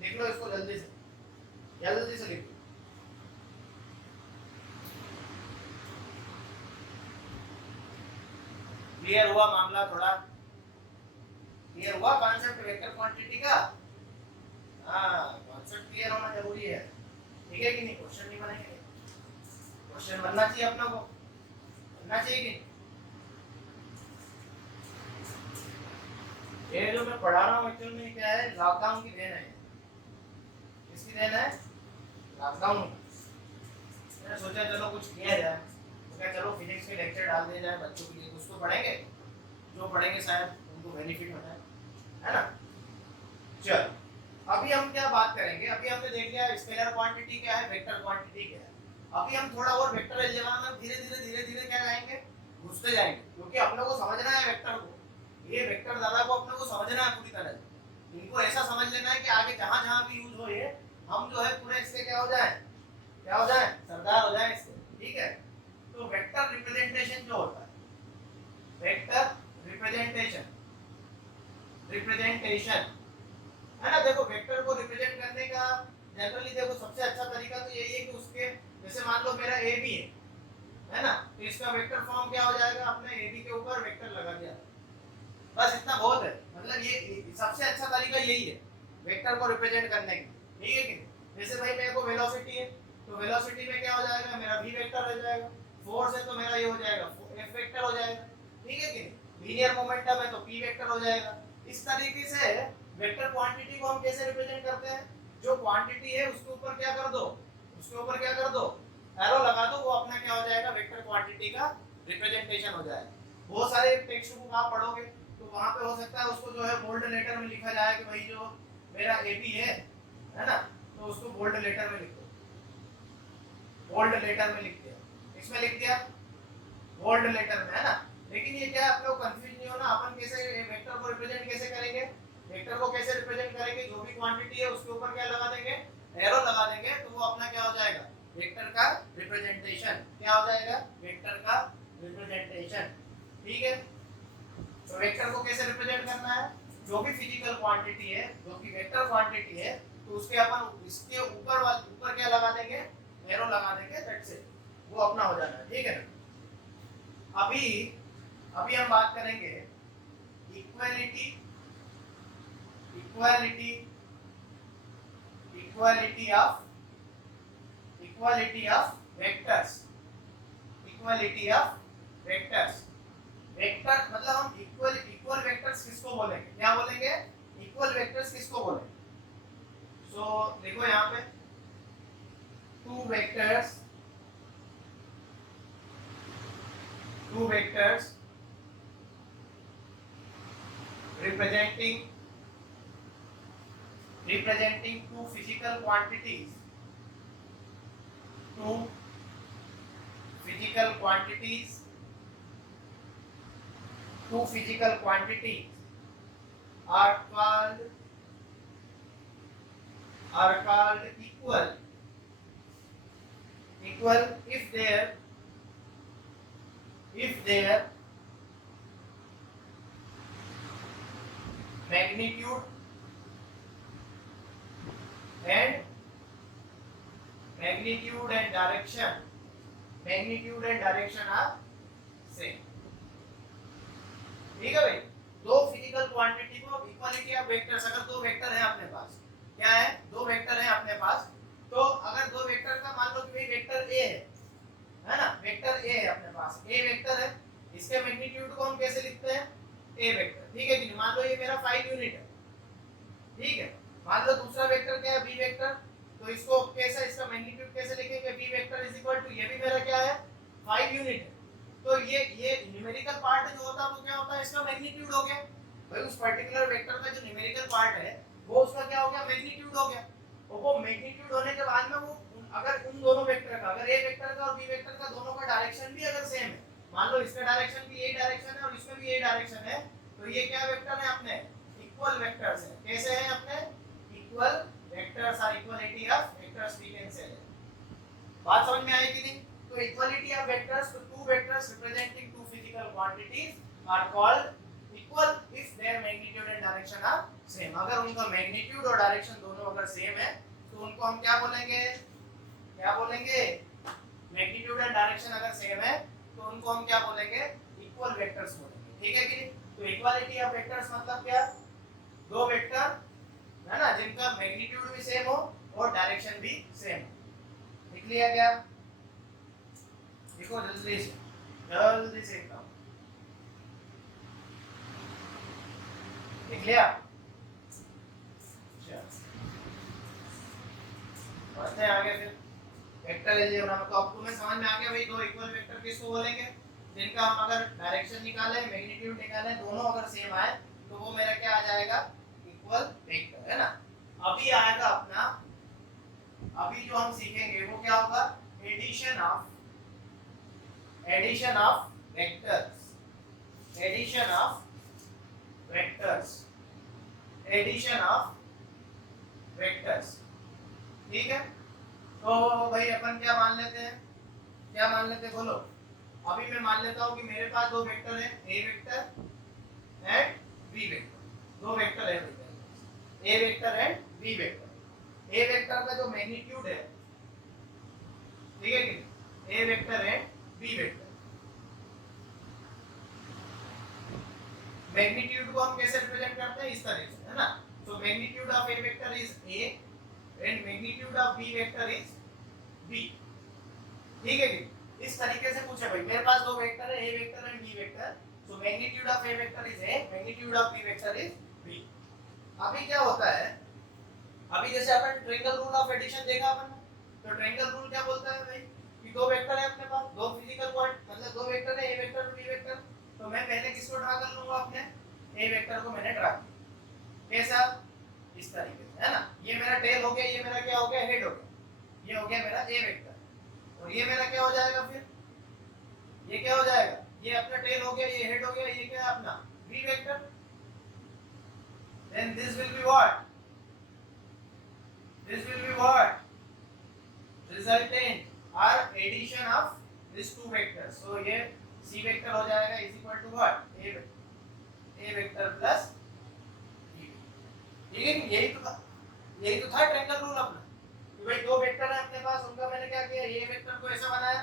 लिख लो इसको जल्दी से, जल्दी से लिख लो। क्लियर हुआ मामला? थोड़ा क्लियर हुआ कॉन्सेप्ट वेक्टर क्वांटिटी का? हाँ कॉन्सेप्ट क्लियर होना जरूरी है, ठीक है कि नहीं? क्वेश्चन नहीं बनेंगे, क्वेश्चन बनना चाहिए अपना को, बनना चाहिए कि ये जो मैं पढ़ा रहा हूँ एक्चुअल में क्या है, लॉकडाउन की देन है। किसकी देन है? लॉकडाउन। मैंने सोचा चलो कुछ किया जाए, तो क्या चलो फिजिक्स के लेक्चर डाल दिया जाए बच्चों के लिए, कुछ तो पढ़ेंगे, जो पढ़ेंगे शायद उनको बेनिफिट होता है ना। चल अभी हम क्या बात करेंगे, अभी हमने देख लिया स्केलर क्वांटिटी क्या है, वेक्टर क्वांटिटी क्या है। अभी हम थोड़ा और वेक्टर अलजेब्रा में धीरे धीरे क्या जाएंगे, घुसते जाएंगे, क्योंकि अपने को समझना है वेक्टर को, ये वेक्टर दादा को अपने को समझना है पूरी तरह से। इनको ऐसा समझ लेना है कि आगे जहां जहां भी यूज हो ये हम जो है पूरे इसके क्या हो जाए, क्या हो जाए, सरदार हो जाए इसके, ठीक है? तो वेक्टर रिप्रेजेंटेशन जो होता है, वेक्टर रिप्रेजेंटेशन, रिप्रेजेंटेशन है ना, देखो वेक्टर को रिप्रेजेंट करने का जनरली देखो सबसे अच्छा तरीका तो यही है कि उसके, जैसे मान लो मेरा ए बी है ना, तो इसका वेक्टर फॉर्म क्या हो जाएगा, अपने ए बी के ऊपर वेक्टर लगा दिया, बस इतना बहुत है। मतलब ये सबसे अच्छा तरीका यही है वेक्टर को रिप्रेजेंट करने का, ठीक है कि? जैसे भाई मेरे को वेलोसिटी है, तो वेलोसिटी में क्या हो जाएगा, मेरा v वेक्टर हो जाएगा, फोर्स है तो मेरा ये हो जाएगा f वेक्टर हो जाएगा, ठीक है कि? लीनियर मोमेंटम है तो p वेक्टर हो जाएगा। इस तरीके से वेक्टर क्वांटिटी को हम कैसे रिप्रेजेंट करते हैं, जो क्वांटिटी है उसके ऊपर क्या कर दो, उसके ऊपर क्या कर दो, एरो लगा दो, वो अपना क्या हो जाएगा, वेक्टर क्वांटिटी का रिप्रेजेंटेशन हो जाएगा। बहुत सारे टेक्स्ट बुक आप पढ़ोगे तो वहां पे हो सकता है उसको जो है बोल्ड लेटर में लिखा जाए कि भाई जो मेरा ए बी है ना, तो उसको बोल्ड लेटर में लिखो, बोल्ड लेटर में लिख दिया, इसमें लिख दिया बोल्ड लेटर में, है ना। लेकिन ये क्या आप लोग कंफ्यूज नहीं होना, अपन कैसे वेक्टर को रिप्रेजेंट कैसे करेंगे, वेक्टर को कैसे रिप्रेजेंट करेंगे, जो भी क्वांटिटी है उसके ऊपर क्या लगा देंगे, एरो लगा देंगे, तो वो अपना क्या हो जाएगा, वेक्टर का रिप्रेजेंटेशन, क्या हो जाएगा, वेक्टर का रिप्रेजेंटेशन, ठीक है? तो वेक्टर को कैसे रिप्रेजेंट करना है, जो भी फिजिकल क्वांटिटी है, जो कि वेक्टर क्वांटिटी है, तो उसके अपन इसके ऊपर वाले ऊपर क्या लगा देंगे, एरो लगा देंगे, दैट से वो अपना हो जाना है, ठीक है ना। अभी अभी हम बात करेंगे equality, equality, equality of vectors, equality of vectors. Vector मतलब हम इक्वल इक्वल वेक्टर्स किसको बोलेंगे, क्या बोलेंगे, इक्वल वेक्टर्स किसको बोलेंगे। सो देखो यहाँ पे two vectors, two vectors representing two physical quantities, two physical quantities, two physical quantities are called equal, equal if their magnitude and direction are same. ठीक है भाई, दो फिजिकल क्वांटिटी को इक्वालिटी ऑफ वेक्टर्स, अगर दो वेक्टर है अपने पास, क्या है, दो वेक्टर है अपने पास, तो अगर दो वेक्टर का मान लो कि भाई वेक्टर ए है ना, वेक्टर ए है अपने पास, ए वेक्टर है, इसके मैग्नीट्यूड को हम कैसे लिखते हैं, ए वेक्टर। ठीक है कि मान लो ये मेरा 5 यूनिट है, ठीक है, मान लो दूसरा वेक्टर क्या है, बी वेक्टर, तो इसको कैसे, इसका मैग्नीट्यूड कैसे लिखेंगे, B vector is equal to, ये भी मेरा क्या है, 5 यूनिट है, तो ये न्यूमेरिकल पार्ट जो होता है वो क्या होता है, इसका मैग्नीट्यूड हो गया भाई, उस पर्टिकुलर वेक्टर का जो न्यूमेरिकल पार्ट है वो उसका क्या हो गया, मैग्नीट्यूड हो गया। और वो मैग्नीट्यूड होने के बाद में वो अगर उन दोनों वेक्टर का, अगर ए वेक्टर का और बी वेक्टर का दोनों का डायरेक्शन भी अगर सेम है, मान लो इसका डायरेक्शन भी यही डायरेक्शन है और इसमें भी यही डायरेक्शन है, तो ये क्या वेक्टर है अपने, इक्वल वेक्टर्स है। कैसे हैं अपने, equal vectors are equality of vectors, we can say. बात समझ में आई कि नहीं? तो इक्वालिटी ऑफ वेक्टर्स, तो two vectors representing two physical quantities are called equal if their magnitude and direction are same. अगर उनका मैग्नीट्यूड और डायरेक्शन दोनों अगर सेम है तो उनको हम क्या बोलेंगे, क्या बोलेंगे, मैग्नीट्यूड एंड डायरेक्शन अगर सेम है तो उनको हम क्या बोलेंगे, इक्वल वेक्टर्स बोलेंगे। ठीक है कि नहीं? तो इक्वालिटी ऑफ वेक्टर्स मतलब क्या, दो वेक्टर है ना जिनका मैग्नीट्यूड भी सेम हो और डायरेक्शन भी सेम हो। लिख लिया क्या, देखो जल्दी से एकदम लिख लिया। बढ़ते हैं आगे फिर वेक्टर अलजेब्रा में। तो अब तुम्हें समझ में आ गया भाई, दो इक्वल वेक्टर किसको बोलेंगे, जिनका हम अगर डायरेक्शन निकालें, मैग्नीट्यूड निकालें, दोनों अगर सेम आए तो वो मेरा क्या आ जाएगा, इक्वल वेक्टर, है ना। अभी आएगा अपना, अभी जो हम सीखेंगे वो क्या होगा, addition of vectors, addition of vectors. ठीक है, तो भाई अपन क्या मान लेते हैं, क्या मान लेते हैं बोलो। अभी मैं मान लेता हूं कि मेरे पास दो वेक्टर है, A vector and B vector, दो वेक्टर है A vector and B vector. A vector का जो मैग्नीट्यूड है, ठीक है कि A vector and B vector, magnitude को हम कैसे रिप्रेजेंट करते हैं, इस तरह से, है ना। So magnitude of A vector is A and magnitude of B vector is B. ठीक है कि इस तरीके से पूछे भाई, मेरे पास दो वेक्टर है, A vector and B vector, so magnitude of A vector is A, magnitude of B vector is B. अभी क्या होता है, अभी जैसे अपन ट्रायंगल रूल ऑफ एडिशन देखा अपन, तो ट्रायंगल रूल क्या बोलता है भाई कि दो वेक्टर है अपने पास, दो फिजिकल क्वांटिटी, मतलब दो वेक्टर है, ए वेक्टर और बी वेक्टर, तो मैं पहले किसको ड्रा कर लूंगा, अपने ए वेक्टर को मैंने ड्रा किया, कैसा, इस तरीके से, है ना। ये मेरा टेल हो गया, ये मेरा क्या हो गया, हेड हो गया, ये हो गया मेरा ए वेक्टर, और ये मेरा क्या हो जाएगा, फिर ये क्या हो जाएगा, ये अपना टेल हो गया, ये हेड हो गया, ये क्या है अपना B vector. then this will be what, resultant or addition of these two vectors, so ये c वेक्टर हो जाएगा is equal to what, a vector plus b। ठीक है, यही तो था ट्रायंगल रूल अपना, कि भाई दो वेक्टर है अपने पास, उनका मैंने क्या किया, ए वेक्टर को ऐसा बनाया,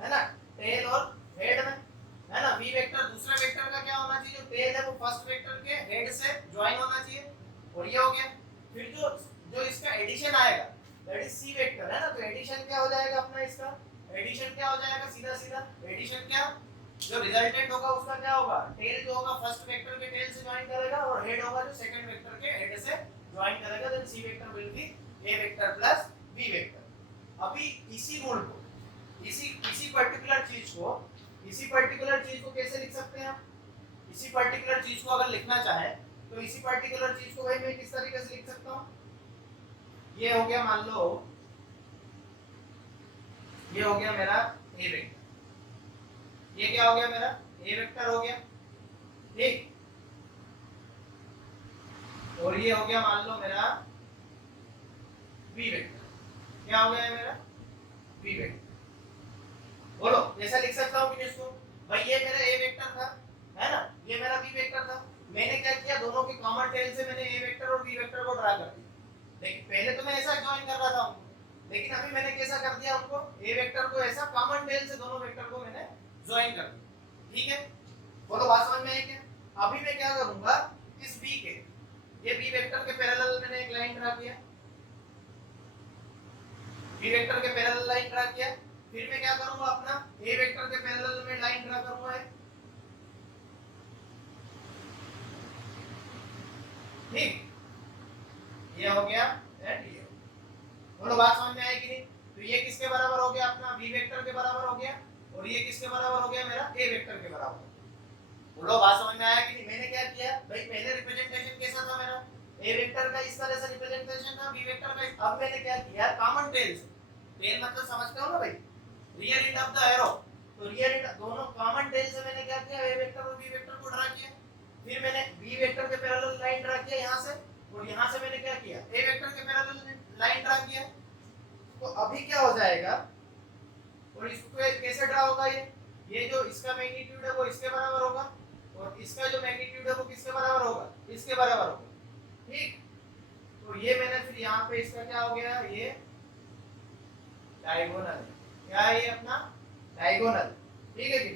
है ना, टेल और हेड में, है ना। बी वेक्टर, दूसरे वेक्टर का क्या होना चाहिए, जो टेल है वो फर्स्ट वेक्टर के हेड से ज्वाइन होना चाहिए, और ये हो गया। फिर जो इसका एडिशन आएगा दैट इज सी वेक्टर, है ना, तो एडिशन क्या हो जाएगा अपना, इसका एडिशन क्या हो जाएगा, सीधा सीधा एडिशन क्या, जो रिजल्टेंट होगा उसका क्या होगा, टेल जो होगा फर्स्ट वेक्टर के टेल से ज्वाइन करेगा, और हेड होगा जो सेकंड वेक्टर के हेड से ज्वाइन करेगा, then C vector will be A vector plus B vector. अभी इसी रूल को, इसी पर्टिकुलर चीज को कैसे लिख सकते हैं हम, इसी पर्टिकुलर चीज को अगर लिखना चाहे तो इसी पर्टिकुलर चीज को भाई मैं किस तरीके से लिख सकता हूं, ये हो गया, मान लो ये हो गया मेरा ए वेक्टर, ये क्या हो गया मेरा ए वेक्टर हो गया, ठीक, और ये हो गया मान लो मेरा बी वेक्टर, क्या हो गया मेरा बी वेक्टर। बोलो ऐसा लिख सकता हूं कि इसको, भाई ये मेरा ए वेक्टर था, है ना, ये मेरा बी वेक्टर था, मैंने क्या किया, दोनों के कॉमन टेल से मैंने ए वेक्टर और बी वेक्टर को ड्रा कर दिया। लेकिन पहले तो मैं ऐसा ज्वाइन कर रहा था उनको, लेकिन अभी मैंने कैसा कर दिया उनको, ए वेक्टर को ऐसा कॉमन टेल से दोनों वेक्टर को मैंने ज्वाइन कर दिया। ठीक है, बोलो बात समझ में आई क्या? अभी मैं क्या करूंगा, इस बी के, ये बी वेक्टर के पैरेलल मैंने एक लाइन ड्रा किया, बी वेक्टर के पैरेलल लाइन ड्रा किया, फिर मैं क्या करूंगा, अपना ए वेक्टर के पैरेलल में लाइन ड्रा करूंगा। ठीक, ये हो गया एंड ये। बोलो बात समझ में आई कि नहीं? तो ये किसके बराबर हो गया, अपना बी वेक्टर के बराबर हो गया, और ये किसके बराबर हो गया, मेरा ए वेक्टर के बराबर। बोलो बात समझ में आया कि नहीं? मैंने क्या किया भाई, पहले रिप्रेजेंटेशन कैसा था मेरा, ए वेक्टर का इस तरह से रिप्रेजेंटेशन था, बी वेक्टर का। अब मैंने क्या किया, कॉमन टेल्स, टेल मतलब समझते हो ना भाई, rear end of the arrow, तो रियर एंड दोनों कॉमन टेल से मैंने क्या किया, ए वेक्टर और बी वेक्टर को ड्रा किया। फिर मैंने बी वेक्टर के पैरेलल लाइन ड्रा किया यहां से, और यहां से मैंने क्या किया, ए वेक्टर के पैरेलल लाइन ड्रा किया। तो अभी क्या हो जाएगा, और इसको कैसे ड्रा होगा, ये जो इसका मैग्नीट्यूड है वो इसके बराबर होगा, और इसका जो मैग्नीट्यूड है वो किसके बराबर होगा, इसके बराबर होगा। ठीक, तो ये मैंने फिर यहाँ पे इसका क्या हो गया, ये डायगोनल, क्या है ये अपना डायगोनल। ठीक है जी,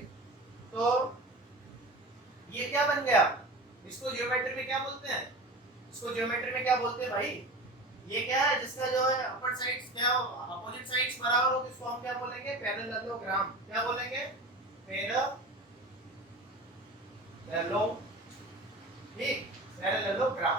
तो ये क्या बन गया, इसको ज्योमेट्री में क्या बोलते हैं, इसको ज्योमेट्री में क्या बोलते हैं भाई, ये क्या है, जिसका जो है अपर साइड्स क्या अपोजिट साइड्स बराबर हो, तो इसको हम क्या बोलेंगे, पैरेललोग्राम। क्या बोलेंगे, पैरेललोग्राम। ठीक, पैरेललोग्राम।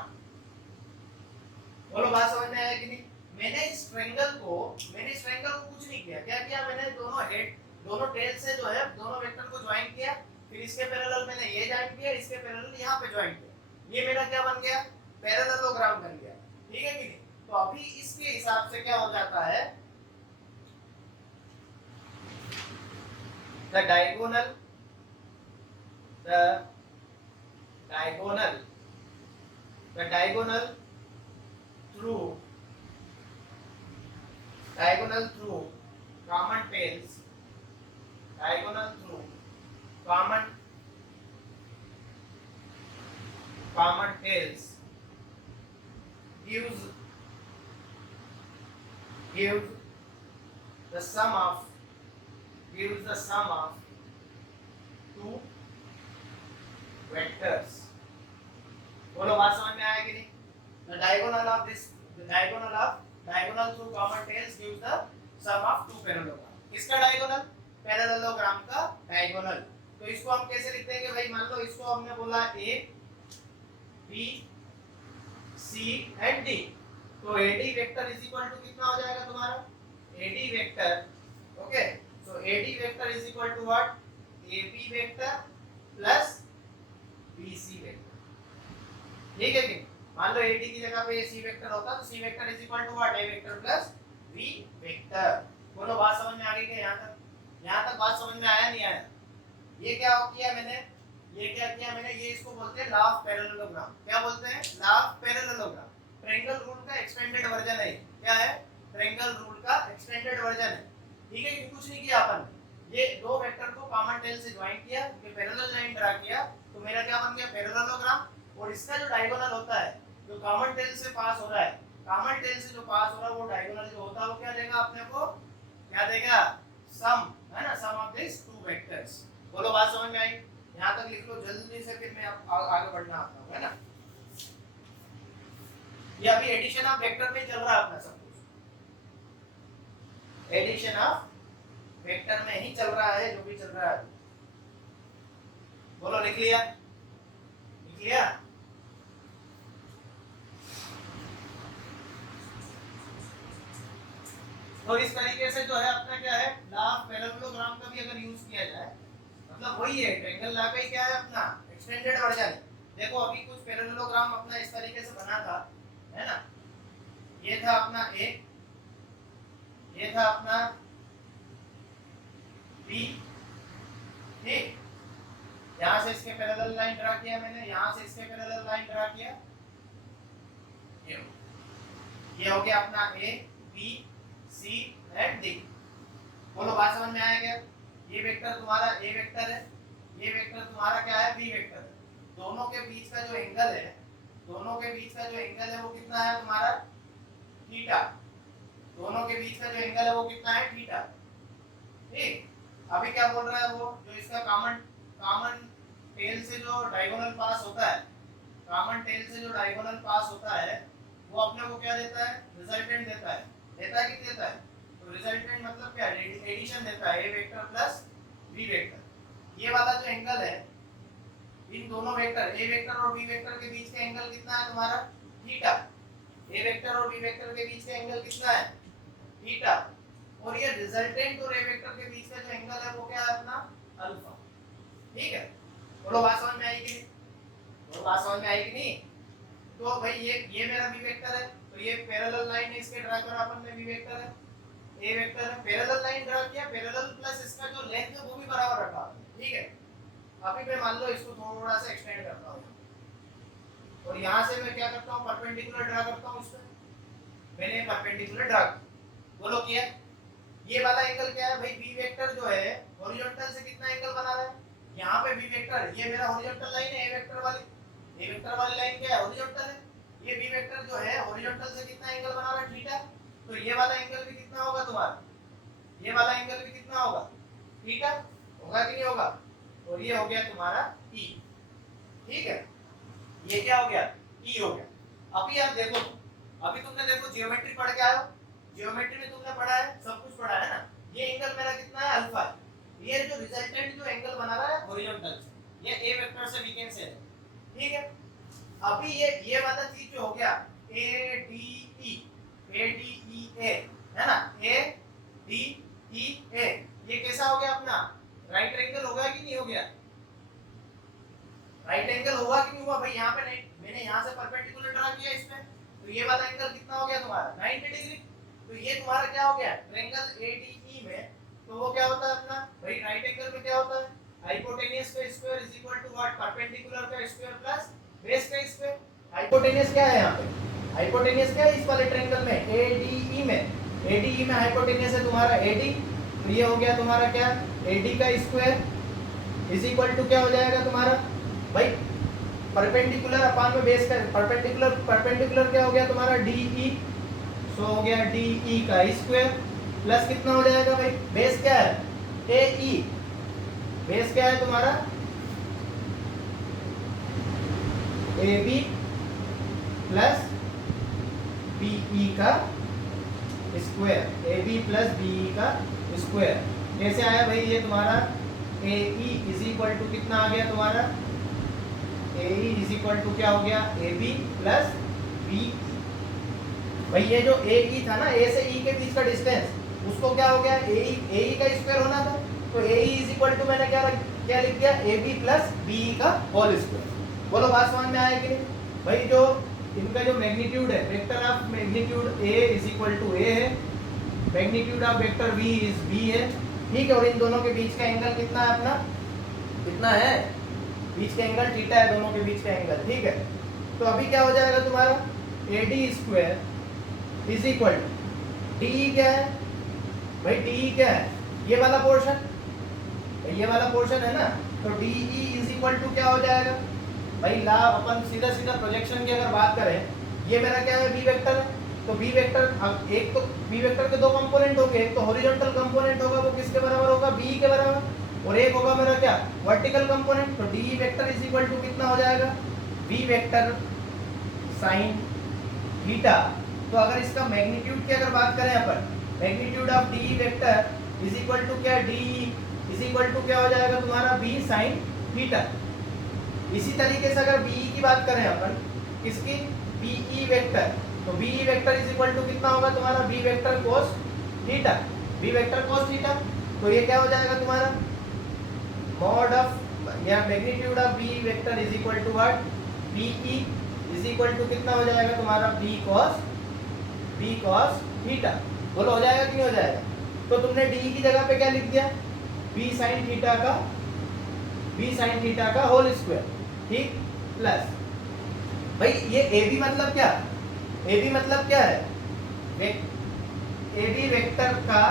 बोलो बात समझ में आया कि नहीं? मैंने इस ट्रायंगल को कुछ नहीं किया, क्या किया मैंने, दोनों हेड, दोनों टेल से जो है दोनों वेक्टर को ज्वाइन किया, फिर इसके पैरेलल मैंने ये ज्वाइन किया, इसके पैरेलल यहाँ पे ज्वाइन किया, ये मेरा क्या बन गया, पैरेललोग्राम बन गया। ठीक है कि नहीं? तो अभी इसके हिसाब से क्या हो जाता है, the diagonal through common tails, common tails gives the sum of two vectors. बोलो बात समझ में आया कि नहीं? The diagonal through common tails gives the sum of two parallelogram. किसका डायगोनल, पैरेललोग्राम का डायगोनल। तो इसको हम कैसे लिख देंगे भाई, मान लो इसको हमने बोला A B C and D, तो AD vector is equal to कितना हो जाएगा तुम्हारा, AD vector, okay, so AD vector is equal to what, AB vector plus BC vector. ठीक है कि मान लो AD की जगह पे C वेक्टर होता, तो C vector is equal to what, A vector plus B vector. बोलो बात समझ में आ गई क्या, यहाँ तक बात समझ में आया नहीं आया? ये क्या किया मैंने, ये इसको बोलते हैं लॉ ऑफ पैरेललोग्राम। क्या बोलते हैं, law of parallelogram. Triangle rule का एक्सटेंडेड वर्जन है। क्या है, ट्रायंगल रूल का एक्सटेंडेड वर्जन है। ठीक है, कुछ नहीं किया अपन, ये दो वेक्टर को कॉमन टेल से ज्वाइन किया, ये पैरेलल लाइन ड्रा किया, तो मेरा क्या बन गया, पैरेललोग्राम। और इसका जो डायगोनल होता है, जो कॉमन टेल से पास हो रहा है, कॉमन टेल से जो पास हो रहा है, वो डायगोनल जो होता है वो क्या देगा अपने को, क्या देगा, सम, है ना, सम ऑफ दिस टू वेक्टर्स। बोलो बात समझ में आई? यहाँ तक लिख लो जल्दी से, फिर मैं आगे बढ़ना आता हूँ, है ना। ये अभी एडिशन ऑफ वेक्टर में चल रहा है अपना सब कुछ, एडिशन ऑफ वेक्टर में ही चल रहा है जो भी चल रहा है। बोलो लिख लिया, लिख लिया? तो इस तरीके से जो है अपना क्या है, लॉ ऑफ पैरेललोग्राम का भी अगर यूज किया जाए, मतलब वही है, ट्रायंगल लॉ का ही क्या है अपना एक्सटेंडेड वर्जन। देखो अभी कुछ पैरेललोग्राम अपना इस तरीके से बना था, है ना, ये था अपना A, ये था अपना B, ठीक, यहाँ से इसके पैरेलल लाइन ड्रा किया मैंने, यहाँ से इसके पैरेलल लाइन ड्रा किया, ये हो गया अपना A B C and D। बोलो बात समझ में आया क्या? ये वेक्टर तुम्हारा A वेक्टर है, ये वेक्टर तुम्हारा क्या है, B वेक्टर है। दोनों के बीच का जो एंगल है दोनों के बीच का जो एंगल है वो कितना है तुम्हारा थीटा। दोनों के बीच का जो एंगल है वो कितना है थीटा। ठीक, अभी क्या बोल रहा है वो, जो इसका कॉमन कॉमन टेल से जो डायगोनल पास होता है, कॉमन टेल से जो डायगोनल पास होता है वो अपने को क्या देता है, रिजल्टेंट देता है। देता है कि देता है? तो रिजल्टेंट मतलब क्या है, एडिशन देता है, A vector plus B vector. ये वाला जो एंगल है इन दोनों वेक्टर ए वेक्टर और बी वेक्टर के बीच का एंगल कितना है तुम्हारा थीटा। ए वेक्टर और बी वेक्टर के बीच का एंगल कितना है थीटा। और ये रिजल्टेंट और ए वेक्टर के बीच का जो एंगल है वो क्या है अपना अल्फा। ठीक है, बोलो बात समझ में आई कि नहीं? बोलो बात समझ में आई कि नहीं? तो भाई ये मेरा बी वेक्टर है, तो ये पैरेलल लाइन है, इसके ड्रा करा अपन ने, बी वेक्टर है, ए वेक्टर है, पैरेलल लाइन ड्रा किया, पैरेलल प्लस इसका जो लेंथ है वो भी बराबर रखा। ठीक है, अभी मैं मान लो इसको थोड़ा सा एक्सटेंड करता हूँ और यहाँ से मैं क्या करता हूँ, परपेंडिकुलर ड्रा करता हूँ। इसमें मैंने परपेंडिकुलर ड्रा किया, बोलो किया। ये वाला एंगल क्या है भाई, बी वेक्टर जो है हॉरिजॉन्टल से कितना एंगल बना रहा है, यहाँ पे बी वेक्टर, ये मेरा हॉरिजॉन्टल लाइन है, ए वेक्टर वाली लाइन क्या है हॉरिजॉन्टल है। ये बी वेक्टर जो है हॉरिजॉन्टल से कितना एंगल बना रहा है थीटा। तो ये वाला एंगल भी कितना होगा तुम्हारा, ये वाला एंगल भी कितना होगा थीटा, होगा कि नहीं होगा। और ये हो गया तुम्हारा ई। ठीक है, ये क्या हो गया ई हो गया। अभी आप देखो, अभी तुमने देखो जियोमेट्री पढ़ के आए हो, जियोमेट्री में तुमने पढ़ा है, सब कुछ पढ़ा है ना। ये एंगल मेरा कितना है अल्फा है। ये जो रिजल्टेंट जो एंगल बना रहा है हॉरिजॉन्टल से, ये ए वेक्टर से वी कैन से। ठीक है, अभी ये वाला चीज जो हो गया ए डी ई ए है ना, ए डी ई ए, ये कैसा हो गया अपना राइट एंगल होगा कि नहीं हो गया, राइट एंगल होगा कि नहीं हुआ भाई। यहाँ पे नहीं, मैंने यहाँ से परपेंडिकुलर ड्रा किया इसमें, तो ये वाला एंगल कितना हो गया तुम्हारा 90 डिग्री। तो ये तुम्हारा क्या हो गया ट्रायंगल एडीई में, तो वो क्या होता है अपना भाई, राइट एंगल में क्या होता है, हाइपोटेन्यूज का square is equal to what, perpendicular का स्क्वायर प्लस बेस का स्क्वायर। हाइपोटेन्यूज क्या है यहाँ पे, हाइपोटेन्यूज क्या है इस वाले ट्रायंगल में एडीई में, एडीई में हाइपोटेन्यूज है तुम्हारा एडी। तो ये हो गया तुम्हारा क्या एडी का स्क्वायर इज इक्वल टू क्या हो जाएगा तुम्हारा भाई, परपेंडिकुलर अपान में बेस का, परपेंडिकुलर क्या हो गया तुम्हारा डीई, सो हो गया डीई का स्क्वायर प्लस कितना हो जाएगा भाई, बेस क्या है एई, बेस क्या है तुम्हारा AB प्लस BE का स्क्वायर, AB प्लस BE का स्क्वायर। कैसे आया भाई, ये तुम्हारा AE इज इक्वल टू कितना आ गया तुम्हारा, AE इज इक्वल टू क्या हो गया AB प्लस BE। भाई ये जो AE था ना, A से E के बीच का डिस्टेंस, उसको क्या हो गया AE का स्क्वायर होना था, तो AE इज इक्वल टू मैंने क्या लिख दिया AB प्लस BE का होल स्क्वायर। बोलो बात समझ में आया कि नहीं भाई। जो इनका जो मैग्नीट्यूड है, vector of magnitude A is equal to A है, magnitude of vector V is B है। ठीक है, और इन दोनों के बीच का एंगल कितना है अपना, कितना है, बीच का एंगल थीटा है, दोनों के बीच का एंगल। ठीक है, तो अभी क्या हो जाएगा तुम्हारा AD square is equal to DE क्या है भाई, DE क्या है ये वाला पोर्शन, ये वाला पोर्शन है ना, तो DE इज इक्वल टू क्या हो जाएगा भाई, ला अपन सीधा सीधा प्रोजेक्शन की अगर बात करें, ये मेरा क्या है बी वेक्टर है, तो बी वेक्टर, अब एक तो बी वेक्टर के दो कंपोनेंट होंगे, एक तो हॉरिजॉन्टल कंपोनेंट होगा वो किसके बराबर होगा बी के बराबर, और एक होगा मेरा क्या वर्टिकल कंपोनेंट। तो D vector is equal to कितना हो जाएगा बी वेक्टर साइन थीटा। तो अगर इसका मैग्नीट्यूड की अगर बात करें अपन, magnitude of D vector is equal to क्या डी इज इक्वल टू क्या हो जाएगा तुम्हारा बी साइन थीटा। इसी तरीके से अगर बीई की बात करें अपन, किसकी बीई वेक्टर, तो BE vector is equal to कितना होगा तुम्हारा B vector cos theta, B vector cos theta. तो ये क्या हो जाएगा तुम्हारा मॉड ऑफ या magnitude of B vector is equal to what BE is equal to कितना हो जाएगा तुम्हारा बी कॉस थीटा। बोलो हो जाएगा कि नहीं हो जाएगा। तो तुमने डी की जगह पे क्या लिख दिया बी साइन थीटा का होल स्क्वायर, ठीक, प्लस भाई ये ए बी मतलब क्या, ए बी मतलब क्या है, ए बी वेक्टर का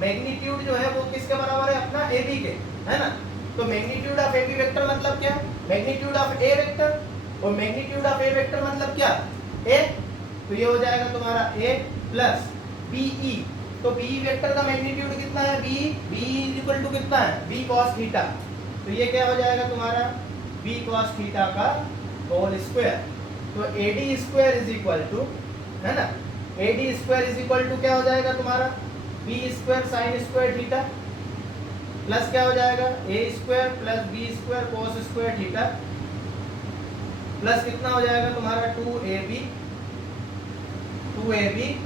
मैग्नीट्यूड जो है वो किसके बराबर है अपना ए बी के, है ना। तो magnitude of A B vector मतलब क्या, मैग्नीट्यूड ऑफ ए वेक्टर, और मैग्नीट्यूड ऑफ ए वेक्टर मतलब क्या, ए, तो ये हो जाएगा तुम्हारा ए प्लस बीई। तो बीई वेक्टर का मैग्नीट्यूड कितना है, बी इज इक्वल टू कितना है, बी कॉस थीटा। तो ये क्या हो जाएगा तुम्हारा, बी कॉस थीटा का होल स्क्वायर। तो AD square is equal to, है ना, AD square is equal to क्या हो जाएगा तुम्हारा, B square sine square theta plus क्या हो जाएगा, A square plus B square cos square theta plus कितना हो जाएगा तुम्हारा 2ab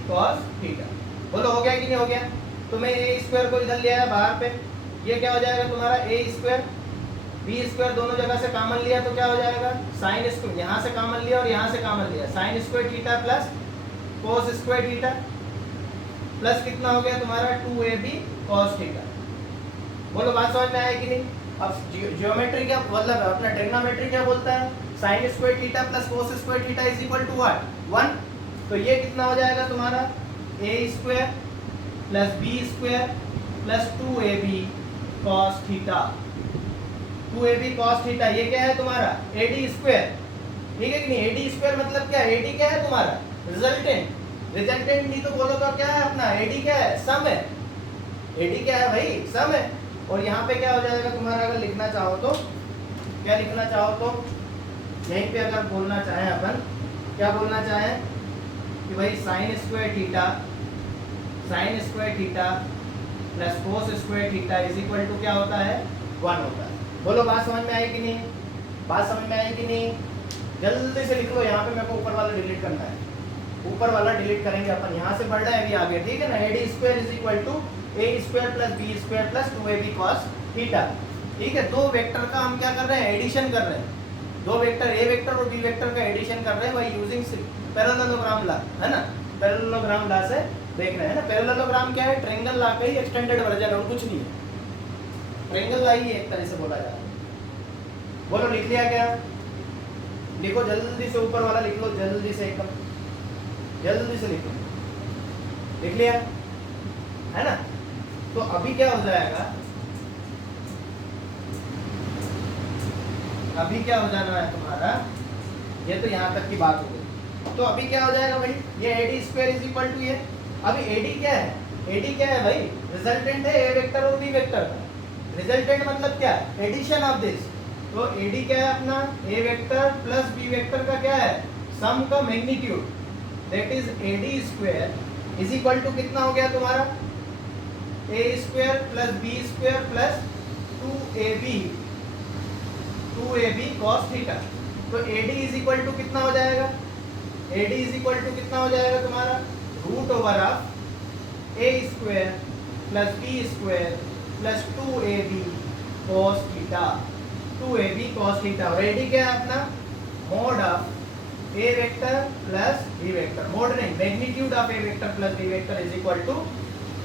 cos थीटा। बोलो हो गया कि नहीं हो गया। तो मैं ए स्क्वायर को इधर ले आया बाहर पे, ये क्या हो जाएगा तुम्हारा ए स्क्वायर बी स्क्वायर दोनों जगह से कॉमन लिया तो क्या हो जाएगा, साइन स्क्वायर, यहाँ से कॉमन लिया और यहाँ से कॉमन लिया, sign square theta plus cos square theta plus कितना हो गया तुम्हारा 2ab cos थीटा। बोलो बात समझ में आया कि नहीं। अब ज्योमेट्री क्या मतलब अपना ट्रिग्नोमेट्री क्या बोलता है, sine square theta plus cos square theta is equal to what 1। तो ये कितना हो जाएगा तुम्हारा A square plus B square plus 2ab cos theta, 2ab cos theta. ये क्या है तुम्हारा एडी स्क्वायर, ठीक है कि नहीं। एडी स्क्वायर मतलब क्या, एडी क्या है तुम्हारा रिजल्टेंट, रिजल्टेंट नहीं तो बोलो तो क्या है अपना, एडी क्या है, सम है। एडी क्या है भाई, सम है। और यहाँ पे क्या हो जाएगा तुम्हारा, अगर लिखना चाहो तो क्या लिखना चाहो तो यहीं पे अगर बोलना चाहें अपन, क्या बोलना चाहें कि भाई sine square theta plus cos square theta is equal to क्या होता है 1 होता है। बोलो बात समझ में आई कि नहीं, बात समझ में आई कि नहीं। जल्दी से लिख लो, यहाँ पे मेरे को ऊपर वाला डिलीट करना है, ऊपर वाला डिलीट करेंगे अपन, यहाँ से बढ़ रहा है अभी आगे, ठीक है ना। AD square is equal to A square plus B square plus 2ab cos theta, ठीक है। दो वेक्टर का हम क्या कर रहे हैं, एडिशन कर रहे हैं, दो वेक्टर ए वेक्टर और बी वेक्टर का एडिशन कर रहे हैं बाय यूजिंग पैरेललोग्राम लॉ, है ना। पैरेललोग्राम लॉ से देख रहे हैं ना। पैरेललोग्राम क्या है, ट्रायंगल लॉ का ही एक्सटेंडेड वर्जन है और कुछ नहीं है। ट्रायंगल लॉ ही एक तरह से बोला जा रहा है। बोलो लिख लिया क्या, लिखो जल्दी से, ऊपर वाला लिख लो जल्दी से, एकदम जल्दी से लिखो, लिख लिया है ना। तो अभी क्या हो जाएगा, अभी क्या हो जाना है तुम्हारा, ये तो यहाँ तक की बात हो गई। तो अभी क्या हो जाएगा भाई, ये AD square is equal to ये, अभी एडी क्या है, एडी क्या है भाई, रिजल्टेंट है ए वेक्टर और बी वेक्टर का। रिजल्टेंट मतलब क्या है, एडिशन ऑफ दिस। तो एडी क्या है अपना, A vector plus B vector का क्या है, सम का magnitude, that is AD square is equal to कितना हो गया तुम्हारा, A square plus B square plus 2ab cos theta. तो AD इज इक्वल टू कितना हो जाएगा, AD इज इक्वल टू कितना हो जाएगा तुम्हारा root over of A square plus B square plus 2ab cos theta, 2ab cos theta. और AD क्या है अपना, mod of A vector plus B vector, mod नहीं, magnitude of A vector plus B vector is equal to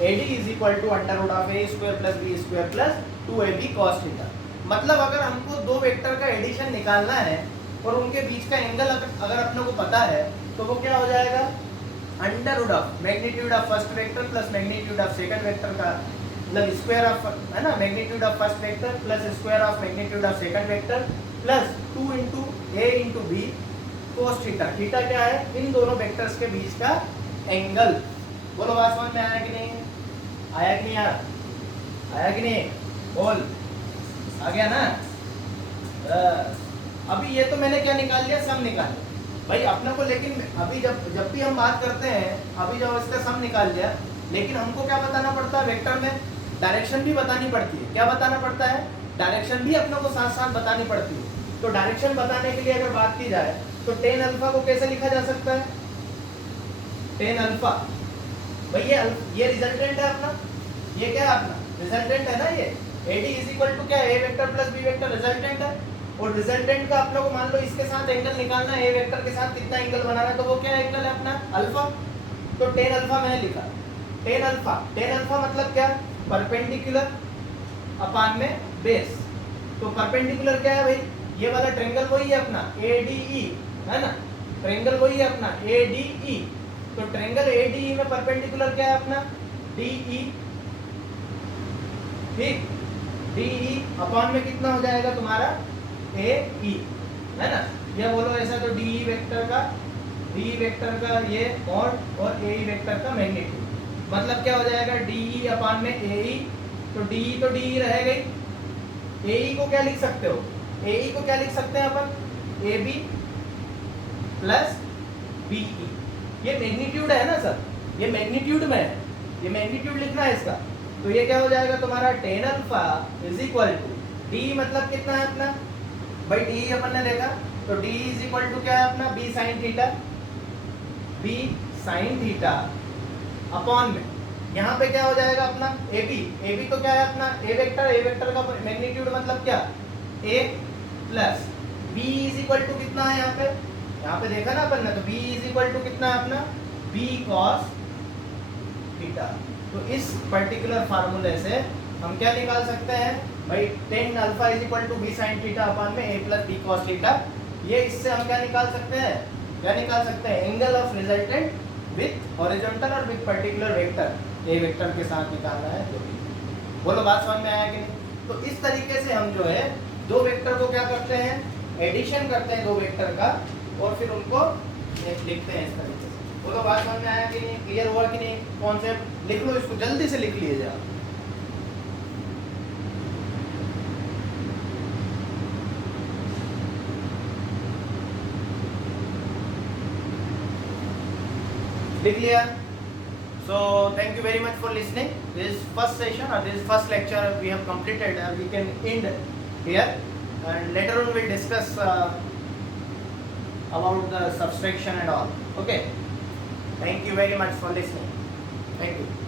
AD is equal to under root of A square plus B square plus 2ab cos theta. मतलब अगर हमको दो vector का addition निकालना है और उनके बीच का एंगल अगर अपने को पता है तो वो क्या हो जाएगा, under root of magnitude of first vector plus magnitude of second vector का, मतलब स्क्वायर ऑफ, है ना, magnitude of first vector plus square of magnitude of second vector plus 2 into A into B cos theta. Theta क्या है, इन दोनों vectors के बीच का angle. बोलो बात समझ में आया कि नहीं, आया कि नहीं, आया कि नहीं, बोल, आ गया ना। अभी ये तो मैंने क्या निकाल लिया, सम निकाल लिया भाई अपने को। लेकिन अभी जब भी हम बात करते हैं, अभी जब इसका सम निकाल लिया, लेकिन हमको क्या बताना पड़ता है, वेक्टर में डायरेक्शन भी बतानी पड़ती है। क्या बताना पड़ता है, डायरेक्शन भी अपने को साथ साथ बतानी पड़ती है। तो डायरेक्शन बताने के लिए अगर बात की जाए तो टेन अल्फा को कैसे लिखा जा सकता है, टेन अल्फा भाई, ये रिजल्टेंट है अपना, ये क्या है अपना रिजल्टेंट है ना। ये AD इज इक्वल टू क्या, A vector plus B vector resultant है। और रिजल्टेंट का आप लोग मान लो इसके साथ एंगल निकालना है, ए वेक्टर के साथ कितना एंगल बनाना है, तो वो क्या एंगल है अपना, अल्फा। तो टेन अल्फा मैंने लिखा, टेन अल्फा मतलब क्या, परपेंडिकुलर अपान में बेस। तो परपेंडिकुलर क्या है भाई, ये वाला ट्रायंगल वही है अपना ADE, है ना, ट्रायंगल वही है अपना ADE। तो ट्रायंगल ADE में परपेंडिकुलर क्या है अपना DE, ठीक, DE अपॉन में कितना हो जाएगा तुम्हारा AE, है ना। या बोलो ऐसा तो डी वेक्टर का ये मॉड और ए वेक्टर का मैग्नीट्यूड, मतलब क्या हो जाएगा डी अपान में ए, तो डी रहेगा ही। ए को क्या लिख सकते हो, ए को क्या लिख सकते हैं अपन, A B plus B E, ये मैग्नीट्यूड है ना सर, ये मैग्नीट्यूड में है, ये मैग्नीट्यूड लिखना है इसका। तो ये क्या हो जाएगा तुम्हारा tan alpha is equal to D, मतलब कितना है अपना भाई डी अपन ने देखा, तो डी इज इक्वल टू क्या है अपना बी साइन थीटा अपॉन में यहाँ पे क्या हो जाएगा अपना ए बी तो क्या है अपना ए वेक्टर का मैग्नीट्यूड मतलब क्या A plus B is equal to कितना है यहाँ पे देखा ना अपन ने, तो बी इज इक्वल टू कितना है अपना बी कॉस थीटा। तो इस पर्टिकुलर फार्मूले से हम क्या निकाल सकते हैं भाई, tan alpha is equal to B sine theta upon में A plus B cos theta. ये इससे हम क्या निकाल सकते हैं, angle of resultant with horizontal और with particular vector A vector के साथ निकालना है। तो बोलो बात समझ में आया कि नहीं। तो इस तरीके से हम जो है दो वेक्टर को क्या करते हैं, एडिशन करते हैं दो वेक्टर का, और फिर उनको लिखते हैं इस तरीके से। बोलो बात समझ में आया कि नहीं, क्लियर हुआ कि नहीं कॉन्सेप्ट। लिख लो इसको, जल्दी से लिख लीजिए आप। लिख लिया। So thank you very much for listening. This is first session or this is first lecture we have completed. We can end here, and later on we'll discuss about the subtraction and all. Okay. Thank you very much for listening. Thank you.